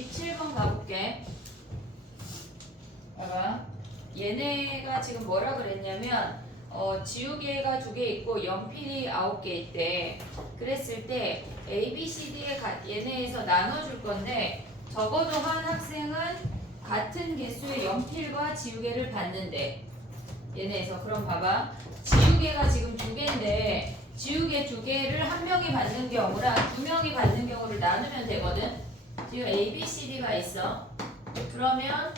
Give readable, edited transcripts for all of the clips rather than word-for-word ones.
27번 가볼게. 봐봐. 얘네가 지금 뭐라 그랬냐면 지우개가 2개 있고 연필이 9개 있대. 그랬을 때 A, B, C, D에 얘네에서 나눠줄 건데 적어도 한 학생은 같은 개수의 연필과 지우개를 받는데 얘네에서. 그럼 봐봐. 지우개가 지금 2개인데 지우개 2개를 한 명이 받는 경우랑 2명이 받는 경우를 나누면 되거든. 지금 A, B, C, D가 있어. 그러면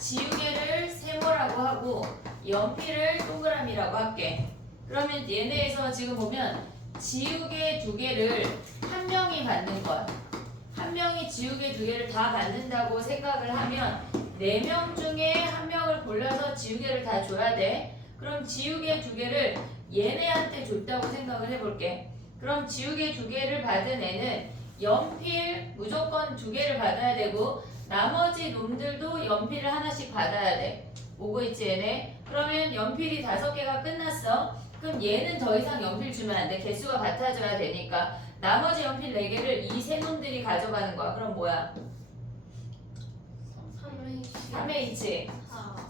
지우개를 세모라고 하고 연필을 동그라미라고 할게. 그러면 얘네에서 지금 보면 지우개 2개를 한 명이 받는 거야. 한 명이 지우개 2개를 다 받는다고 생각을 하면 4명 중에 한 명을 골라서 지우개를 다 줘야 돼. 그럼 지우개 2개를 얘네한테 줬다고 생각을 해볼게. 그럼 지우개 2개를 받은 애는 연필 무조건 2개를 받아야 되고 나머지 놈들도 연필을 하나씩 받아야 돼. 오고 있지 얘네? 그러면 연필이 5개가 끝났어. 그럼 얘는 더 이상 연필 주면 안 돼. 개수가 같아져야 되니까. 나머지 연필 4개를 이 세 놈들이 가져가는 거야. 그럼 뭐야? 3H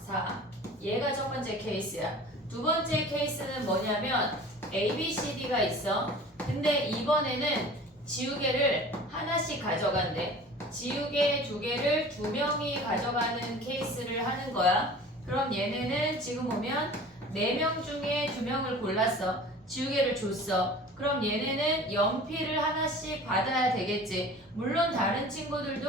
4. 얘가 첫 번째 케이스야. 두 번째 케이스는 뭐냐면 A, B, C, D가 있어. 근데 이번에는 지우개를 하나씩 가져간대. 지우개 2개를 2명이 가져가는 케이스를 하는 거야. 그럼 얘네는 지금 보면 4명 중에 2명을 골랐어. 지우개를 줬어. 그럼 얘네는 연필을 하나씩 받아야 되겠지. 물론 다른 친구들도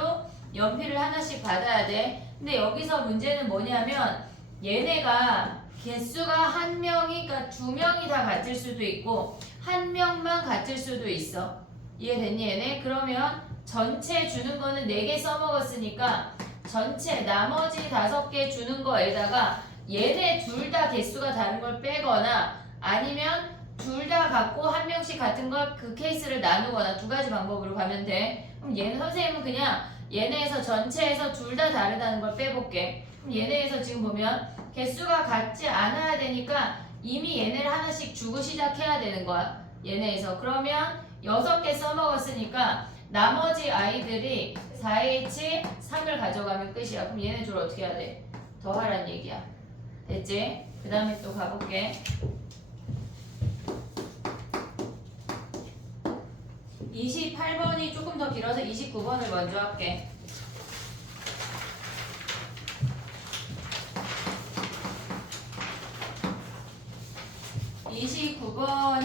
연필을 하나씩 받아야 돼. 근데 여기서 문제는 뭐냐면 얘네가 개수가 한 명이, 그러니까 2명이 다 같을 수도 있고 한 명만 같을 수도 있어. 이해됐니 얘네? 그러면 전체 주는 거는 4개 써먹었으니까 전체 나머지 5개 주는 거에다가 얘네 둘 다 개수가 다른 걸 빼거나 아니면 둘 다 갖고 한 명씩 같은 걸 그 케이스를 나누거나 2가지 방법으로 가면 돼. 그럼 얘는 선생님은 그냥 얘네에서 전체에서 둘 다 다르다는 걸 빼볼게. 그럼 얘네에서 지금 보면 개수가 같지 않아야 되니까 이미 얘네를 하나씩 주고 시작해야 되는 거야. 얘네에서. 그러면 6개 써먹었으니까 나머지 아이들이 4H 3을 가져가면 끝이야. 그럼 얘네 둘 어떻게 해야 돼? 더하란 얘기야. 됐지? 그 다음에 또 가볼게. 28번이 조금 더 길어서 29번을 먼저 할게.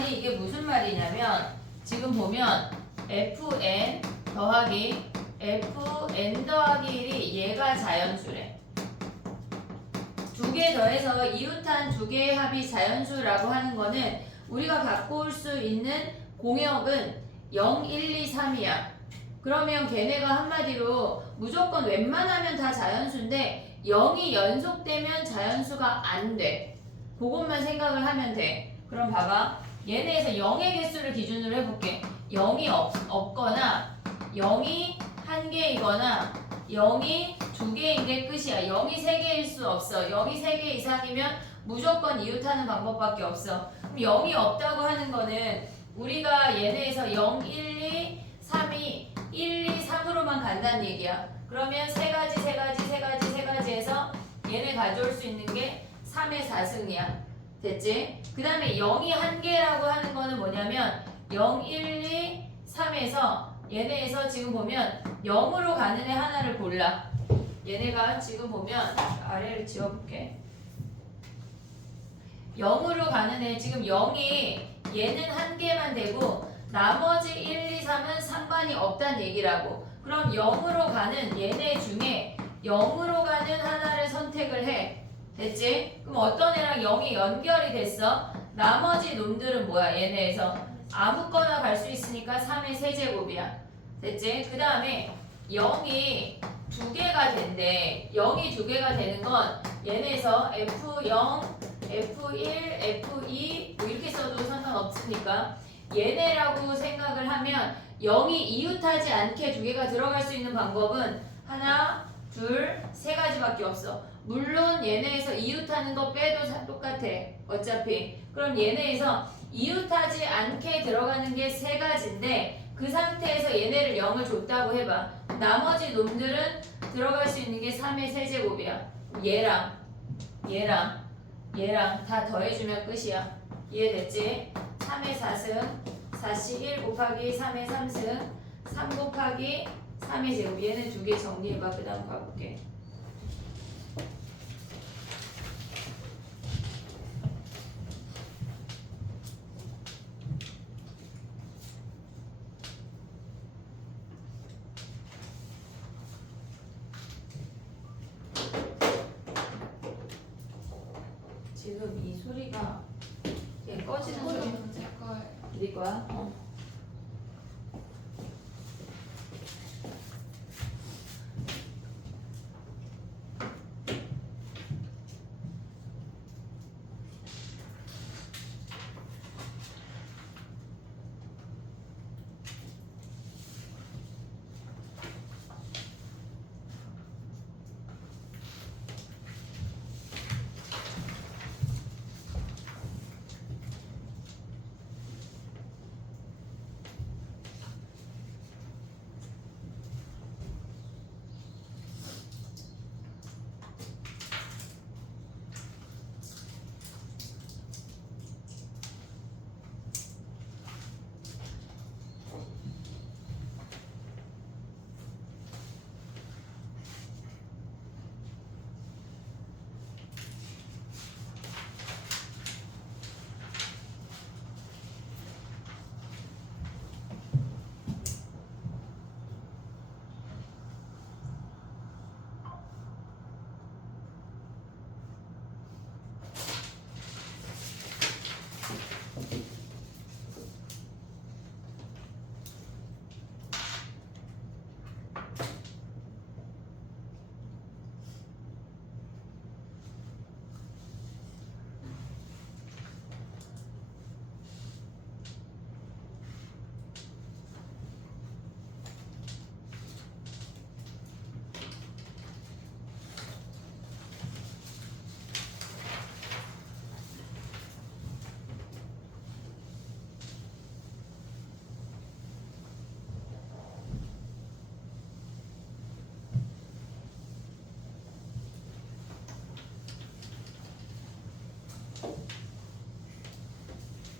이게 무슨 말이냐면 지금 보면 fn 더하기 fn 더하기 1이 얘가 자연수래. 2개 더해서 이웃한 2개의 합이 자연수라고 하는 거는 우리가 갖고 올 수 있는 공역은 0, 1, 2, 3이야. 그러면 걔네가 한마디로 무조건 웬만하면 다 자연수인데 0이 연속되면 자연수가 안 돼. 그것만 생각을 하면 돼. 그럼 봐봐. 얘네에서 0의 개수를 기준으로 해볼게. 0이 없거나 0이 1개이거나 0이 2개인 게 끝이야. 0이 3개일 수 없어. 0이 3개 이상이면 무조건 이웃하는 방법밖에 없어. 그럼 0이 없다고 하는 거는 우리가 얘네에서 0, 1, 2, 3이 1, 2, 3으로만 간다는 얘기야. 그러면 3가지 해서 얘네 가져올 수 있는 게 3의 4승이야. 됐지? 그 다음에 0이 1개라고 하는 거는 뭐냐면 0, 1, 2, 3에서 얘네에서 지금 보면 0으로 가는 애 하나를 골라. 얘네가 지금 보면 아래를 지워볼게. 0으로 가는 애 지금 0이 얘는 1개만 되고 나머지 1, 2, 3은 상관이 없다는 얘기라고. 그럼 0으로 가는 얘네 중에 0으로 가는 하나를 선택을 해. 됐지? 그럼 어떤 애랑 0이 연결이 됐어? 나머지 놈들은 뭐야? 얘네에서 아무거나 갈 수 있으니까 3의 세제곱이야. 됐지? 그 다음에 0이 2개가 된대. 0이 2개가 되는 건 얘네에서 F0, F1, F2 뭐 이렇게 써도 상관없으니까 얘네라고 생각을 하면 0이 이웃하지 않게 2개가 들어갈 수 있는 방법은 하나, 둘, 3가지밖에 없어. 물론 얘네에서 이웃하는 거 빼도 똑같아. 어차피. 그럼 얘네에서 이웃하지 않게 들어가는 게 3가지인데 그 상태에서 얘네를 0을 줬다고 해봐. 나머지 놈들은 들어갈 수 있는 게 3의 세제곱이야. 얘랑 다 더해주면 끝이야. 이해됐지? 3의 4승 4씩 1 곱하기 3의 3승 3 곱하기 3의 제곱. 얘는 두 개 정리해봐. 그 다음 가볼게. 지금 이 소리가 얘 꺼지는 소리 네 거야?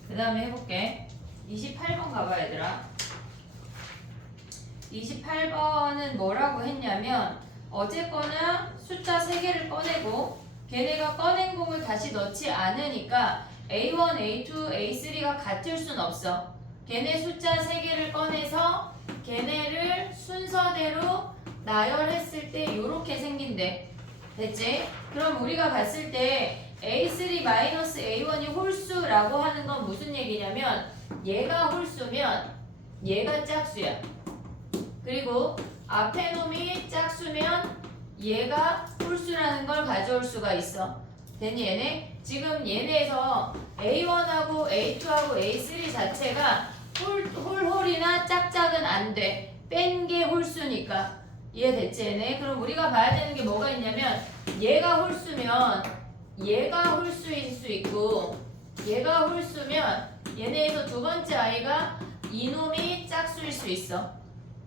그 다음에 해볼게. 28번 가봐 얘들아. 28번은 뭐라고 했냐면 어쨌거나 숫자 3개를 꺼내고 걔네가 꺼낸 공을 다시 넣지 않으니까 A1, A2, A3가 같을 순 없어. 걔네 숫자 3개를 꺼내서 걔네를 순서대로 나열했을 때 이렇게 생긴대. 됐지? 그럼 우리가 봤을 때 A3-A1이 홀수라고 하는 건 무슨 얘기냐면 얘가 홀수면 얘가 짝수야. 그리고 앞에 놈이 짝수면 얘가 홀수라는 걸 가져올 수가 있어. 됐니 얘네? 지금 얘네에서 A1하고 A2하고 A3 자체가 홀이나 짝짝은 안 돼. 뺀 게 홀수니까. 이해됐지 얘네? 그럼 우리가 봐야 되는 게 뭐가 있냐면 얘가 홀수면 얘가 홀수일 수 있고 얘가 홀수면 얘네에서 두 번째 아이가 이놈이 짝수일 수 있어.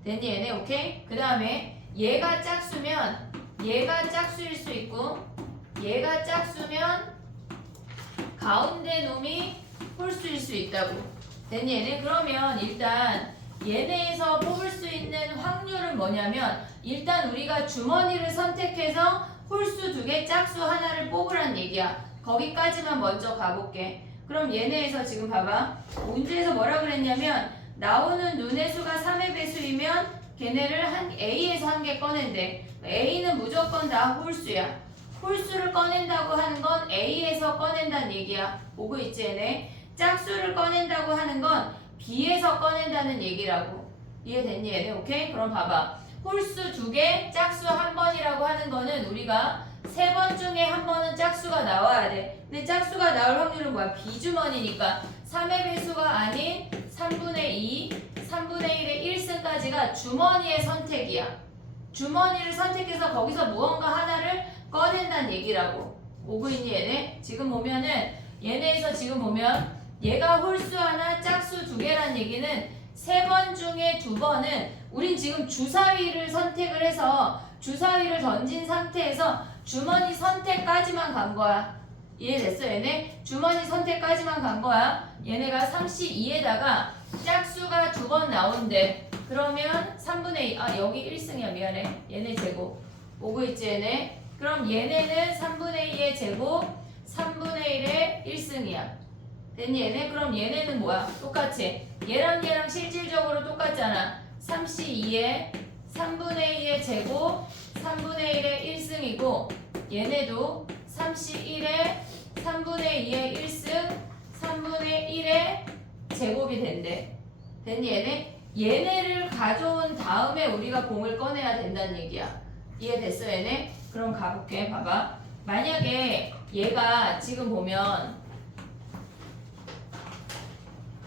됐니 얘네? 오케이? 그 다음에 얘가 짝수면 얘가 짝수일 수 있고 얘가 짝수면 가운데 놈이 홀수일 수 있다고. 됐니 얘네? 그러면 일단 얘네에서 뽑을 수 있는 확률은 뭐냐면 일단 우리가 주머니를 선택해서 홀수 2개, 짝수 하나를 뽑으란 얘기야. 거기까지만 먼저 가볼게. 그럼 얘네에서 지금 봐봐. 문제에서 뭐라 그랬냐면 나오는 눈의 수가 3의 배수이면 걔네를 A에서 한 개 꺼낸대. A는 무조건 다 홀수야. 홀수를 꺼낸다고 하는 건 A에서 꺼낸다는 얘기야. 보고 있지 얘네? 짝수를 꺼낸다고 하는 건 B에서 꺼낸다는 얘기라고. 이해됐니 얘네? 오케이? 그럼 봐봐. 홀수 2개, 짝수 1번이라고 하는 거는 우리가 3번 중에 1번은 짝수가 나와야 돼. 근데 짝수가 나올 확률은 뭐야? 비주머니니까 3의 배수가 아닌 3분의 2, 3분의 1의 1승까지가 주머니의 선택이야. 주머니를 선택해서 거기서 무언가 하나를 꺼낸다는 얘기라고. 오고 있니 얘네? 지금 보면은 얘네에서 지금 보면 얘가 홀수 하나, 짝수 2개란 얘기는 세 번 중에 두 번은 우린 지금 주사위를 선택을 해서 주사위를 던진 상태에서 주머니 선택까지만 간 거야. 이해됐어 얘네? 주머니 선택까지만 간 거야. 얘네가 32에다가 짝수가 두 번 나온대. 그러면 3분의 2, 여기 1승이야 미안해. 얘네 제곱 오고 있지 얘네? 그럼 얘네는 3분의 2의 제곱 3분의 1의 1승이야. 됐니 얘네? 그럼 얘네는 뭐야? 똑같이 얘랑 실질적으로 똑같잖아. 3C2의 3분의 2의 제곱 3분의 1의 1승이고 얘네도 3C1의 3분의 2의 1승 3분의 1의 제곱이 된대. 됐니 얘네? 얘네를 가져온 다음에 우리가 공을 꺼내야 된다는 얘기야. 이해됐어 얘네? 그럼 가볼게. 봐봐. 만약에 얘가 지금 보면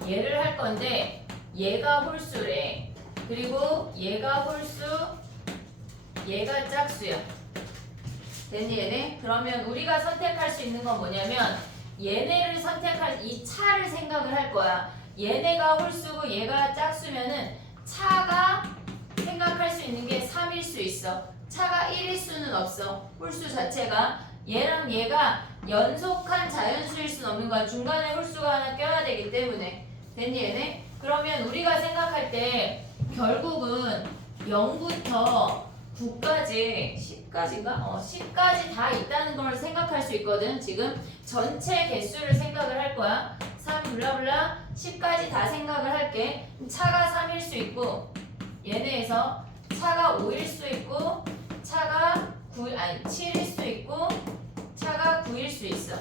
얘를 할 건데 얘가 홀수래. 그리고 얘가 홀수 얘가 짝수야. 됐니 얘네? 그러면 우리가 선택할 수 있는 건 뭐냐면 얘네를 선택할 이 차를 생각을 할 거야. 얘네가 홀수고 얘가 짝수면은 차가 생각할 수 있는 게 3일 수 있어. 차가 1일 수는 없어. 홀수 자체가 얘랑 얘가 연속한 자연수일 수는 없는 거야. 중간에 홀수가 하나 껴야 되기 때문에. 됐니 얘네? 그러면 우리가 생각할 때 결국은 0부터 9까지 10까지인가? 10까지 다 있다는 걸 생각할 수 있거든. 지금 전체 개수를 생각을 할 거야. 3 블라블라 10까지 다 생각을 할게. 차가 3일 수 있고 얘네에서 차가 5일 수 있고 차가 7일 수 있고 차가 9일 수 있어.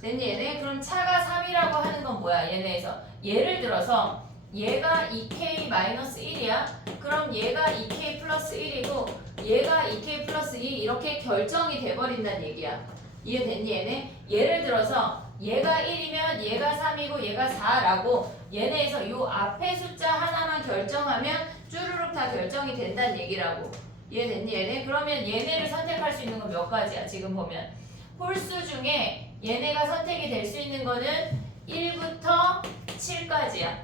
됐니 얘네? 그럼 차가 3이라고 하는 건 뭐야? 얘네에서 예를 들어서 얘가 2k-1이야. 그럼 얘가 2k 플러스 1이고 얘가 2k 플러스 2 이렇게 결정이 돼버린다는 얘기야. 이해됐니 얘네? 예를 들어서 얘가 1이면 얘가 3이고 얘가 4라고 얘네에서 요 앞에 숫자 하나만 결정하면 쭈루룩 다 결정이 된다는 얘기라고. 이해됐니 얘네? 그러면 얘네를 선택할 수 있는 건 몇 가지야? 지금 보면 홀수 중에 얘네가 선택이 될 수 있는 거는 1부터 7까지야.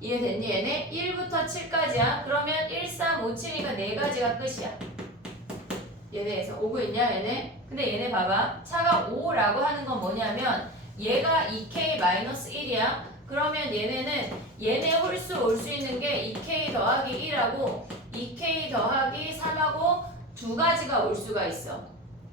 이해됐니 얘네? 1부터 7까지야. 그러면 1, 3, 5, 7이니까 4가지가 끝이야. 얘네에서 오고 있냐 얘네? 근데 얘네 봐봐. 차가 5라고 하는 건 뭐냐면 얘가 2k-1이야. 그러면 얘네는 얘네 홀수 올 수 있는 게 2k 더하기 1하고 2k 더하기 3하고 두 가지가 올 수가 있어.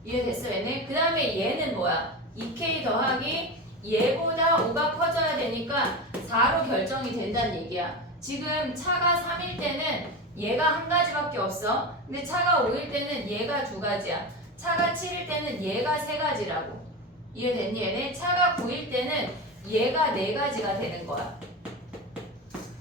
이해됐어 얘네? 그 다음에 얘는 뭐야? 2k 더하기 얘보다 5가 커져야 되니까 4로 결정이 된다는 얘기야. 지금 차가 3일 때는 얘가 한 가지밖에 없어. 근데 차가 5일 때는 얘가 두 가지야. 차가 7일 때는 얘가 세 가지라고. 이해됐니 얘네? 차가 9일 때는 얘가 네 가지가 되는 거야.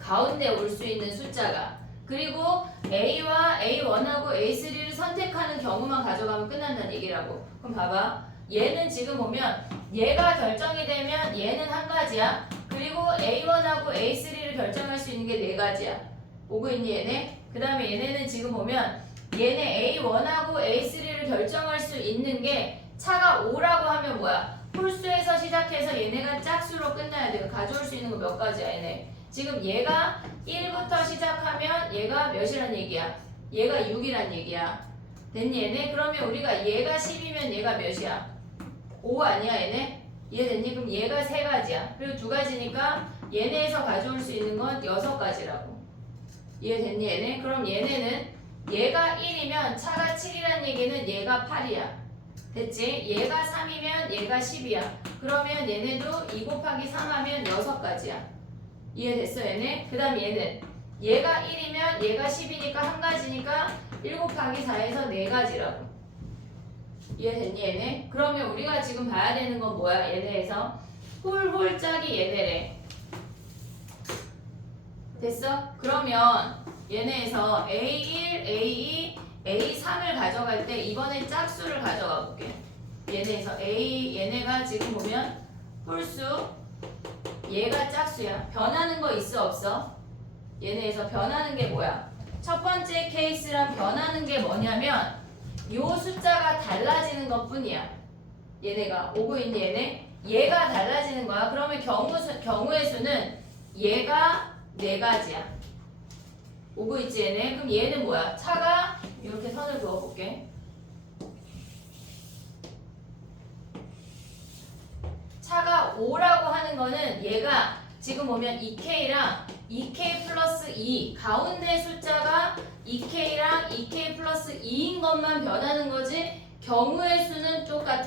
가운데 올 수 있는 숫자가. 그리고 A와 A1하고 A3를 선택하는 경우만 가져가면 끝난다는 얘기라고. 그럼 봐봐. 얘는 지금 보면 얘가 결정이 되면 얘는 한 가지야. 그리고 A1하고 A3를 결정할 수 있는 게 네 가지야. 오고 있니 얘네? 그 다음에 얘네는 지금 보면 얘네 A1하고 A3를 결정할 수 있는 게 차가 5라고 하면 뭐야? 홀수에서 시작해서 얘네가 짝수로 끝나야 돼요. 가져올 수 있는 거 몇 가지야 얘네? 지금 얘가 1부터 시작하면 얘가 몇이란 얘기야? 얘가 6이란 얘기야. 됐니 얘네? 그러면 우리가 얘가 10이면 얘가 몇이야? 5 아니야 얘네? 이해됐니? 그럼 얘가 세 가지야. 그리고 두 가지니까 얘네에서 가져올 수 있는 건 6가지라고. 이해됐니 얘네? 그럼 얘네는 얘가 1이면 차가 7이란 얘기는 얘가 8이야. 됐지? 얘가 3이면 얘가 10이야. 그러면 얘네도 2 곱하기 3 하면 6가지야. 이해됐어 얘네? 그 다음 얘는 얘가 1이면 얘가 10이니까 한 가지니까 1 곱하기 4에서 4가지라고. 이해됐니 얘네? 그러면 우리가 지금 봐야 되는 건 뭐야 얘네에서? 홀짝이 얘네래. 됐어? 그러면 얘네에서 A1, A2, A3을 가져갈 때 이번엔 짝수를 가져가 볼게. 얘네에서 얘네가 지금 보면 홀수 얘가 짝수야. 변하는 거 있어 없어? 얘네에서 변하는 게 뭐야? 첫 번째 케이스랑 변하는 게 뭐냐면 요 숫자가 달라지는 것 뿐이야. 얘네가 오고 있니 얘네? 얘가 달라지는 거야. 그러면 경우의 수는 얘가 4가지야. 오고 있지 얘네? 그럼 얘는 뭐야? 차가 이렇게 선을 그어볼게. 차가 5라고 하는 거는 얘가 지금 보면 2K랑 2K 플러스 2 가운데 숫자가 2K랑 2K 플러스 2인 것만 변하는 거지 경우의 수는 똑같아.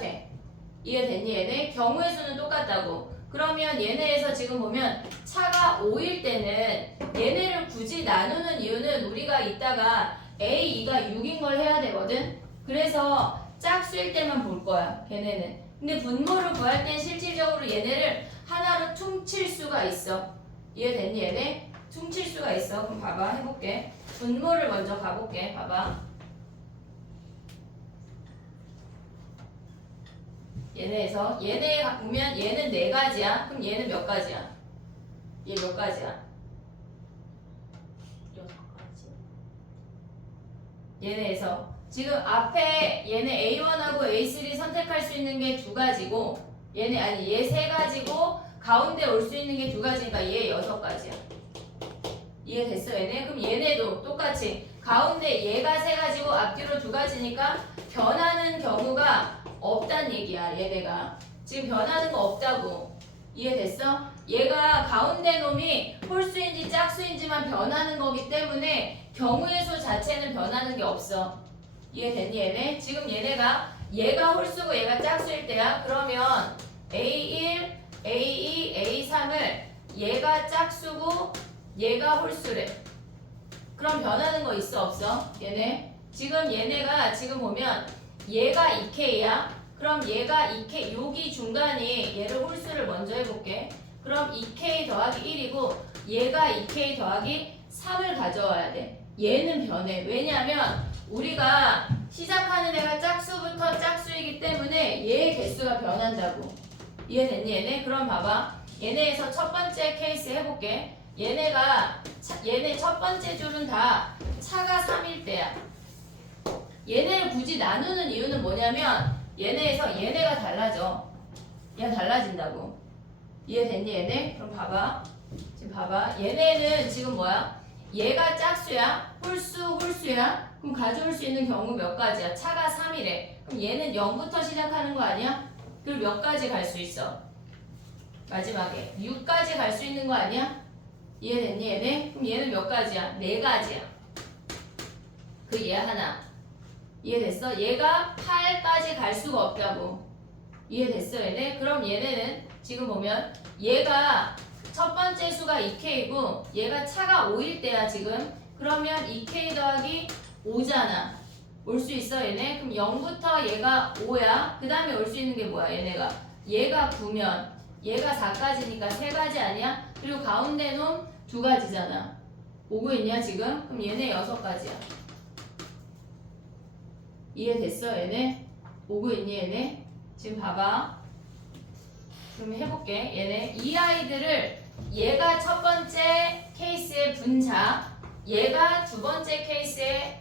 이해됐니 얘네? 경우의 수는 똑같다고. 그러면 얘네에서 지금 보면 차가 5일 때는 얘네를 굳이 나누는 이유는 우리가 이따가 A, 2가 6인 걸 해야 되거든. 그래서 짝수일 때만 볼 거야 걔네는. 근데 분모를 구할 땐 실질적으로 얘네를 하나로 퉁칠 수가 있어. 이해됐니 얘네? 퉁칠 수가 있어. 그럼 봐봐 해볼게. 분모를 먼저 가볼게. 봐봐. 얘네에서 얘네 보면 얘는 4가지야. 그럼 얘는 몇 가지야? 얘 몇 가지야? 6가지. 얘네에서 지금 앞에 얘네 A1하고 A3 선택할 수 있는 게 2가지고 얘네 아니 얘 3가지고 가운데 올 수 있는 게 2가지니까 얘 6가지야. 이해됐어 얘네? 그럼 얘네도 똑같이 가운데 얘가 3가지고 앞뒤로 2가지니까 변하는 경우가 없단 얘기야 얘네가. 지금 변하는 거 없다고. 이해됐어? 얘가 가운데 놈이 홀수인지 짝수인지만 변하는 거기 때문에 경우의 수 자체는 변하는 게 없어. 이해됐니 얘네? 지금 얘가 홀수고 얘가 짝수일 때야. 그러면 A1, A2, A3을 얘가 짝수고 얘가 홀수래. 그럼 변하는 거 있어 없어? 얘네? 지금 얘네가 지금 보면 얘가 2K야. 그럼 얘가 2K 여기 중간이 얘를 홀수를 먼저 해볼게. 그럼 2K 더하기 1이고 얘가 2K 더하기 3을 가져와야 돼. 얘는 변해. 왜냐면 우리가 시작하는 애가 짝수부터 짝수이기 때문에 얘의 개수가 변한다고. 이해됐니 얘네? 그럼 봐봐. 얘네에서 첫 번째 케이스 해볼게. 얘네 첫 번째 줄은 다 차가 3일 때야. 얘네를 굳이 나누는 이유는 뭐냐면 얘네에서 얘네가 달라져. 얘가 달라진다고. 이해됐니 얘네? 그럼 봐봐. 지금 봐봐. 얘네는 지금 뭐야? 얘가 짝수야? 홀수야? 그럼 가져올 수 있는 경우 몇 가지야? 차가 3이래. 그럼 얘는 0부터 시작하는 거 아니야? 그럼 몇 가지 갈 수 있어? 마지막에 6까지 갈 수 있는 거 아니야? 이해됐니 얘네? 그럼 얘는 몇 가지야? 4가지야. 그 얘 하나. 이해됐어? 얘가 8까지 갈 수가 없다고. 이해됐어 얘네? 그럼 얘네는 지금 보면 얘가 첫 번째 수가 2K고 얘가 차가 5일 때야 지금. 그러면 2K 더하기 5잖아. 올 수 있어 얘네? 그럼 0부터 얘가 5야. 그 다음에 올 수 있는 게 뭐야 얘가 9면 얘가 4까지니까 3가지 아니야? 그리고 가운데 놈 2가지잖아. 오고 있냐 지금? 그럼 얘네 6가지야. 이해됐어 얘네? 오고 있니 얘네? 지금 봐봐. 그럼 해볼게. 얘네 이 아이들을 얘가 첫 번째 케이스의 분자, 얘가 두 번째 케이스의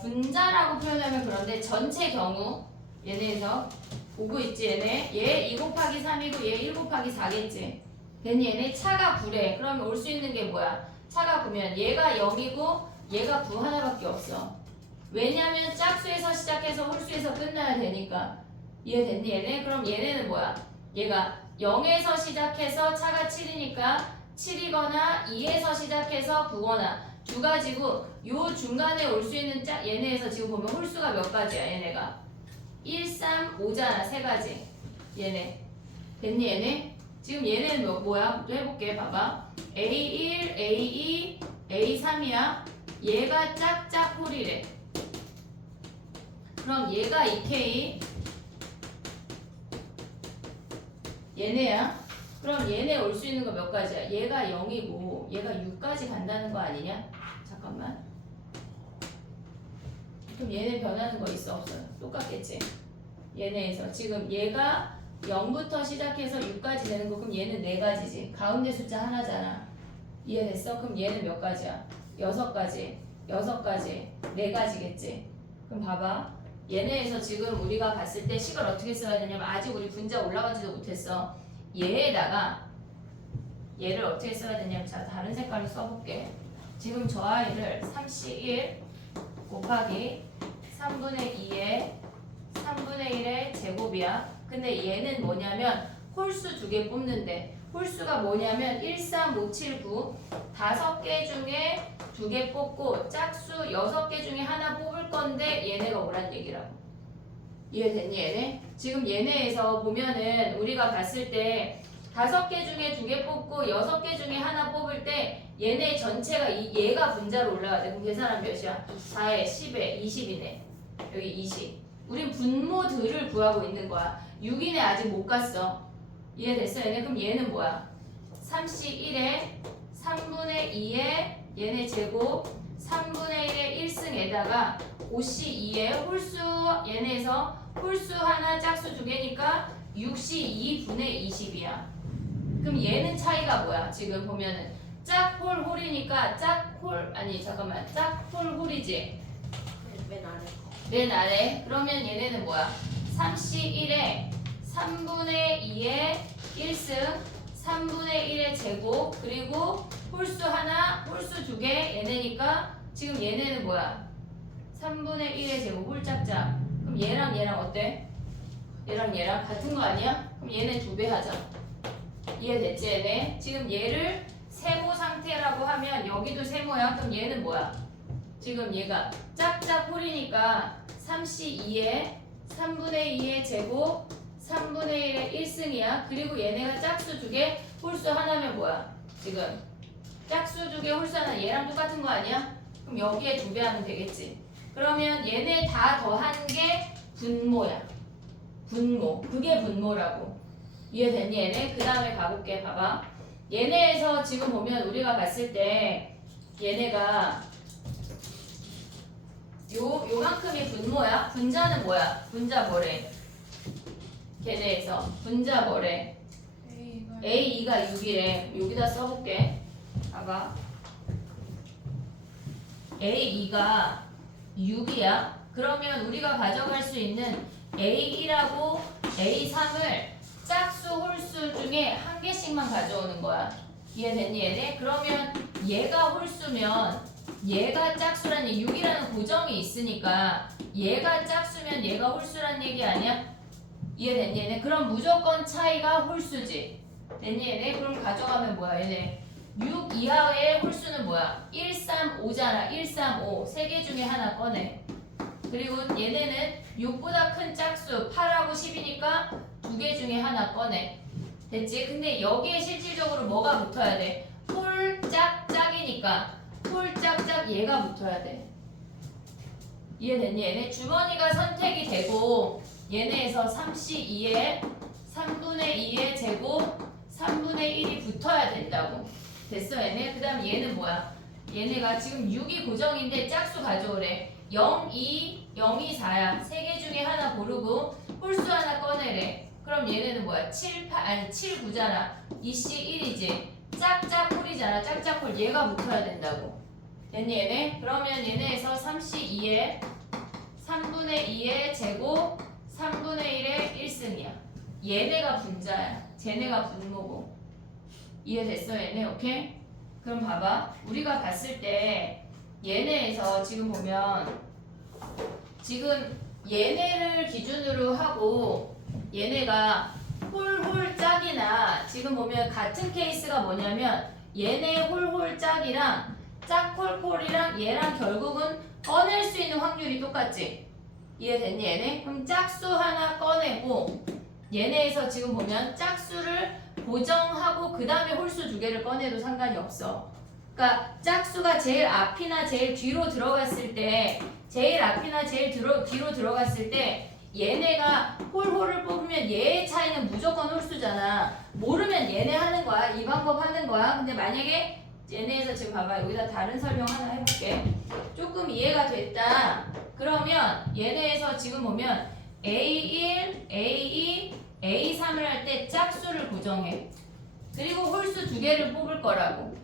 분자라고 표현하면 그런데 전체 경우 얘네에서 오고 있지 얘네? 얘 2 곱하기 3이고 얘 1 곱하기 4겠지. 됐니 얘네? 차가 9래. 그러면 올 수 있는 게 뭐야? 차가 9면 얘가 0이고 얘가 9 하나밖에 없어. 왜냐면 짝수에서 시작해서 홀수에서 끝나야 되니까. 이해됐니 얘네? 그럼 얘네는 뭐야? 얘가 0에서 시작해서 차가 7이니까 7이거나 2에서 시작해서 9거나 2가지고 요 중간에 올 수 있는 얘네에서 지금 보면 홀수가 몇 가지야 얘네가? 1, 3, 5잖아 3가지. 얘네 됐니 얘네? 지금 얘네는 뭐야? 또 해볼게. 봐봐. A1, A2, A3이야. 얘가 짝짝 홀이래. 그럼 얘가 2K 얘네야. 그럼 얘네 올 수 있는 거 몇 가지야? 얘가 0이고 얘가 6까지 간다는 거 아니냐? 잠깐만. 그럼 얘네 변하는 거 있어 없어요? 똑같겠지? 얘네에서 지금 얘가 0부터 시작해서 6까지 되는 거 그럼 얘는 4가지지. 가운데 숫자 하나잖아. 이해됐어? 그럼 얘는 몇 가지야? 6가지, 6가지, 4가지겠지? 그럼 봐봐. 얘네에서 지금 우리가 봤을 때 식을 어떻게 써야 되냐면 아직 우리 분자 올라가지도 못했어. 얘에다가 얘를 어떻게 써야 되냐면 자 다른 색깔로 써볼게. 지금 저 아이를 3C1 곱하기 3분의 2의 3분의 1의 제곱이야. 근데 얘는 뭐냐면 홀수 2개 뽑는데 홀수가 뭐냐면 1, 3, 5, 7, 9 5개 중에 2개 뽑고 짝수 6개 중에 하나 뽑을 건데 얘네가 오란 얘기라고. 이해됐니 얘네? 지금 얘네에서 보면은 우리가 봤을 때 5개 중에 2개 뽑고 6개 중에 하나 뽑을 때 얘네 전체가 얘가 분자로 올라가야 돼. 그럼 계산하면 몇이야? 4에 10에 20이네. 여기 20. 우린 분모들을 구하고 있는 거야. 6이네 아직 못 갔어. 이해됐어 얘네? 그럼 얘는 뭐야? 3C1에 3분의 2의 얘네 제곱 3분의 1의 1승에다가 5C2의 홀수 얘네에서 홀수 하나 짝수 2개니까 6C 2분의 20이야. 그럼 얘는 차이가 뭐야? 지금 보면은 짝홀 홀이니까 짝홀 아니 잠깐만 짝홀 홀이지? 맨 아래 거. 맨 아래. 그러면 얘네는 뭐야? 3C1에 3분의 2의 1승 3분의 1의 제곱 그리고 홀수 하나 홀수 2개 얘네니까 지금 얘네는 뭐야? 3분의 1의 제곱 홀짝짝. 그럼 얘랑 얘랑 어때? 얘랑 얘랑 같은 거 아니야? 그럼 얘네 2배 하자. 이해됐지 얘네? 지금 얘를 세모 상태라고 하면 여기도 세모야. 그럼 얘는 뭐야? 지금 얘가 짝짝 홀이니까 3C2에 3분의 2의 제곱 3분의 1의 1승이야. 그리고 얘네가 짝수 2개 홀수 하나면 뭐야? 지금 짝수 2개 홀수 하나 얘랑 똑같은 거 아니야? 그럼 여기에 2배 하면 되겠지. 그러면 얘네 다 더한 게 분모야. 분모. 그게 분모라고. 이해됐니 얘네? 그 다음에 가볼게. 봐봐. 얘네에서 지금 보면 우리가 봤을 때 얘네가 요만큼이 분모야. 분자는 뭐야? 분자 뭐래? 걔네에서 분자 뭐래? A2가 6이래. 여기다 써볼게. 봐봐. A2가 6이야. 그러면 우리가 가져갈 수 있는 A1하고 A3을 짝수 홀수 중에 한 개씩만 가져오는 거야. 이해됐니 얘네? 그러면 얘가 홀수면 얘가 짝수라니 6이라는 고정이 있으니까 얘가 짝수면 얘가 홀수란 얘기 아니야? 이해됐니 얘네? 그럼 무조건 차이가 홀수지. 됐니 얘네? 그럼 가져가면 뭐야 얘네? 6 이하의 홀수는 뭐야? 1, 3, 5잖아. 1, 3, 5. 3개 중에 하나 꺼내. 그리고 얘네는 6보다 큰 짝수 8하고 10이니까 2개 중에 하나 꺼내. 됐지? 근데 여기에 실질적으로 뭐가 붙어야 돼? 홀짝짝이니까 홀짝짝 얘가 붙어야 돼. 이해됐니 얘네? 주머니가 선택이 되고 얘네에서 3C2에 3분의 2의 제곱 3분의 1이 붙어야 된다고. 됐어 얘네? 그 다음 얘는 뭐야? 얘네가 지금 6이 고정인데 짝수 가져오래. 0, 2, 0, 2, 4야. 3개 중에 하나 고르고 홀수 하나 꺼내래. 그럼 얘네는 뭐야? 7, 8, 아니 7, 9잖아. 2C 1이지. 짝짝 홀이잖아. 짝짝 홀. 얘가 붙어야 된다고. 됐니 얘네? 그러면 얘네에서 3C2에 3분의 2의 제곱 3분의 1의 1승이야. 얘네가 분자야. 쟤네가 분모고. 이해됐어 얘네? 오케이? 그럼 봐봐. 우리가 봤을 때 얘네에서 지금 보면 지금 얘네를 기준으로 하고 얘네가 홀홀짝이나 지금 보면 같은 케이스가 뭐냐면 얘네 홀홀짝이랑 짝콜콜이랑 얘랑 결국은 꺼낼 수 있는 확률이 똑같지? 이해됐니 얘네? 그럼 짝수 하나 꺼내고 얘네에서 지금 보면 짝수를 고정하고 그 다음에 홀수 2개를 꺼내도 상관이 없어. 그러니까 짝수가 제일 앞이나 제일 뒤로 들어갔을 때 제일 앞이나 제일 뒤로 들어갔을 때 얘네가 홀홀을 뽑으면 얘의 차이는 무조건 홀수잖아. 모르면 얘네 하는 거야. 이 방법 하는 거야. 근데 만약에 얘네에서 지금 봐봐. 여기다 다른 설명 하나 해볼게. 조금 이해가 됐다. 그러면 얘네에서 지금 보면 A1, A2, A3을 할 때 짝수를 고정해. 그리고 홀수 2개를 뽑을 거라고.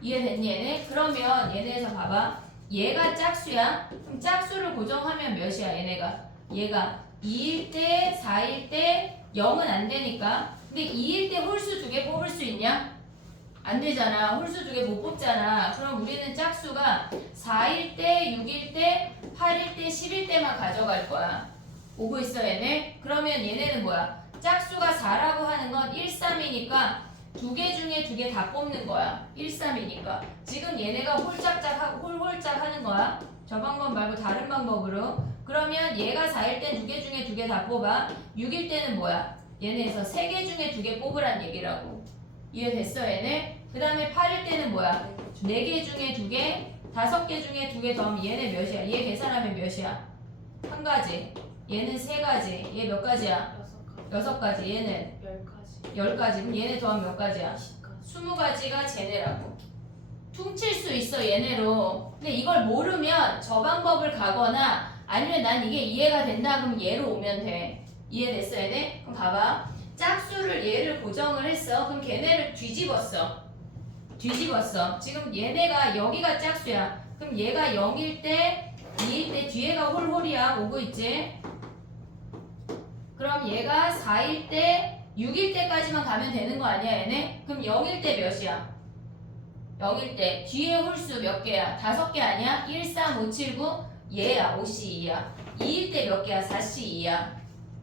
이해됐니 얘네? 그러면 얘네에서 봐봐. 얘가 짝수야. 그럼 짝수를 고정하면 몇이야 얘네가? 얘가 2일 때, 4일 때 0은 안 되니까. 근데 2일 때 홀수 2개 뽑을 수 있냐? 안 되잖아. 홀수 두 개 못 뽑잖아. 그럼 우리는 짝수가 4일 때, 6일 때, 8일 때, 10일 때만 가져갈 거야. 오고 있어 얘네? 그러면 얘네는 뭐야? 짝수가 4라고 하는 건 1, 3이니까 두 개 중에 두 개 다 뽑는 거야. 1, 3이니까. 지금 얘네가 홀홀짝 하는 거야. 저 방법 말고 다른 방법으로. 그러면 얘가 4일 땐 두 개 중에 두 개 다 뽑아. 6일 때는 뭐야? 얘네에서 세 개 중에 두 개 뽑으란 얘기라고. 이해됐어 얘네? 그 다음에 8일 때는 뭐야? 4개 중에 2개, 5개 중에 2개 더하면 얘네 몇이야? 얘 계산하면 몇이야? 한 가지. 얘는 세 가지. 얘 몇 가지야? 6가지. 얘는 10가지. 그럼 얘네 더하면 몇 가지야? 20가지가 쟤네라고. 퉁칠 수 있어 얘네로. 근데 이걸 모르면 저 방법을 가거나 아니면 난 이게 이해가 된다 그러면 얘로 오면 돼. 이해됐어 얘네? 그럼 봐봐. 짝수를 얘를 고정을 했어. 그럼 걔네를 뒤집었어. 지금 얘네가 여기가 짝수야. 그럼 얘가 0일 때, 2일 때 뒤에가 홀홀이야. 오고 있지? 그럼 얘가 4일 때, 6일 때까지만 가면 되는 거 아니야 얘네? 그럼 0일 때 몇이야? 0일 때 뒤에 홀수 몇 개야? 5개 아니야? 1, 3, 5, 7, 9 얘야 5C2야. 2일 때 몇 개야? 4C2야.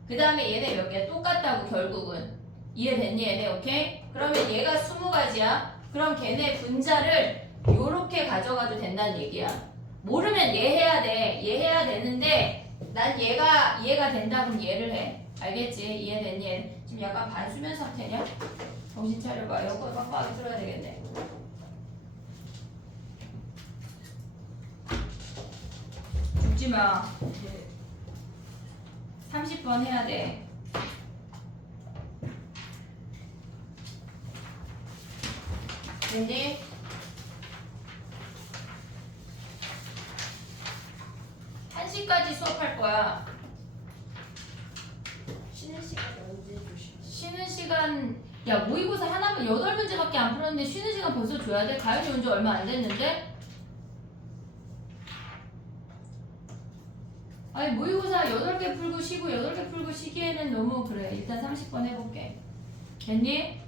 그 다음에 얘네 몇 개야? 똑같다고 결국은. 이해됐니 얘네? 오케이? 그러면 얘가 20가지야. 그럼 걔네 분자를 요렇게 가져가도 된다는 얘기야. 모르면 얘 해야 돼. 얘 해야 되는데 난 얘가 이해가 된다 그럼 얘를 해. 알겠지? 이해됐니? 얘 지금 약간 반수면 상태냐? 정신 차려봐. 에어컨 빡빡하게 틀어야 되겠네. 죽지마. 30번 해야 돼. 됐니? 한 시까지 수업할 거야. 쉬는 시간 언제 주시나요? 쉬는 시간, 야, 모의고사 하나면 8문제밖에 안 풀었는데 쉬는 시간 벌써 줘야 돼? 가연이 온 지 얼마 안 됐는데? 아니, 모의고사 8개 풀고 쉬고 8개 풀고 쉬기에는 너무 그래. 일단 30번 해볼게. 됐니?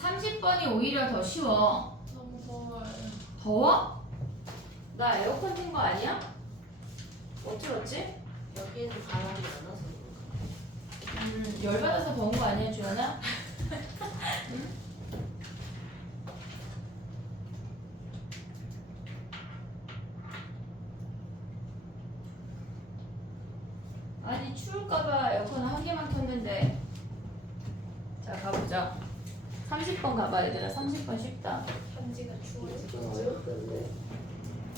30번이 오히려 더 쉬워. 너무 더워요. 더워? 나 에어컨 튼 거 아니야? 뭐 틀었지? 여기는 바람이 많아서 그런가? 열받아서 더운 거 아니야, 주연아? 응? 아니, 추울까봐 에어컨 한 개만 켰는데. 자, 가보자. 30번 가봐, 얘들아. 30번 쉽다. 현지가 추워요. 어렵던데.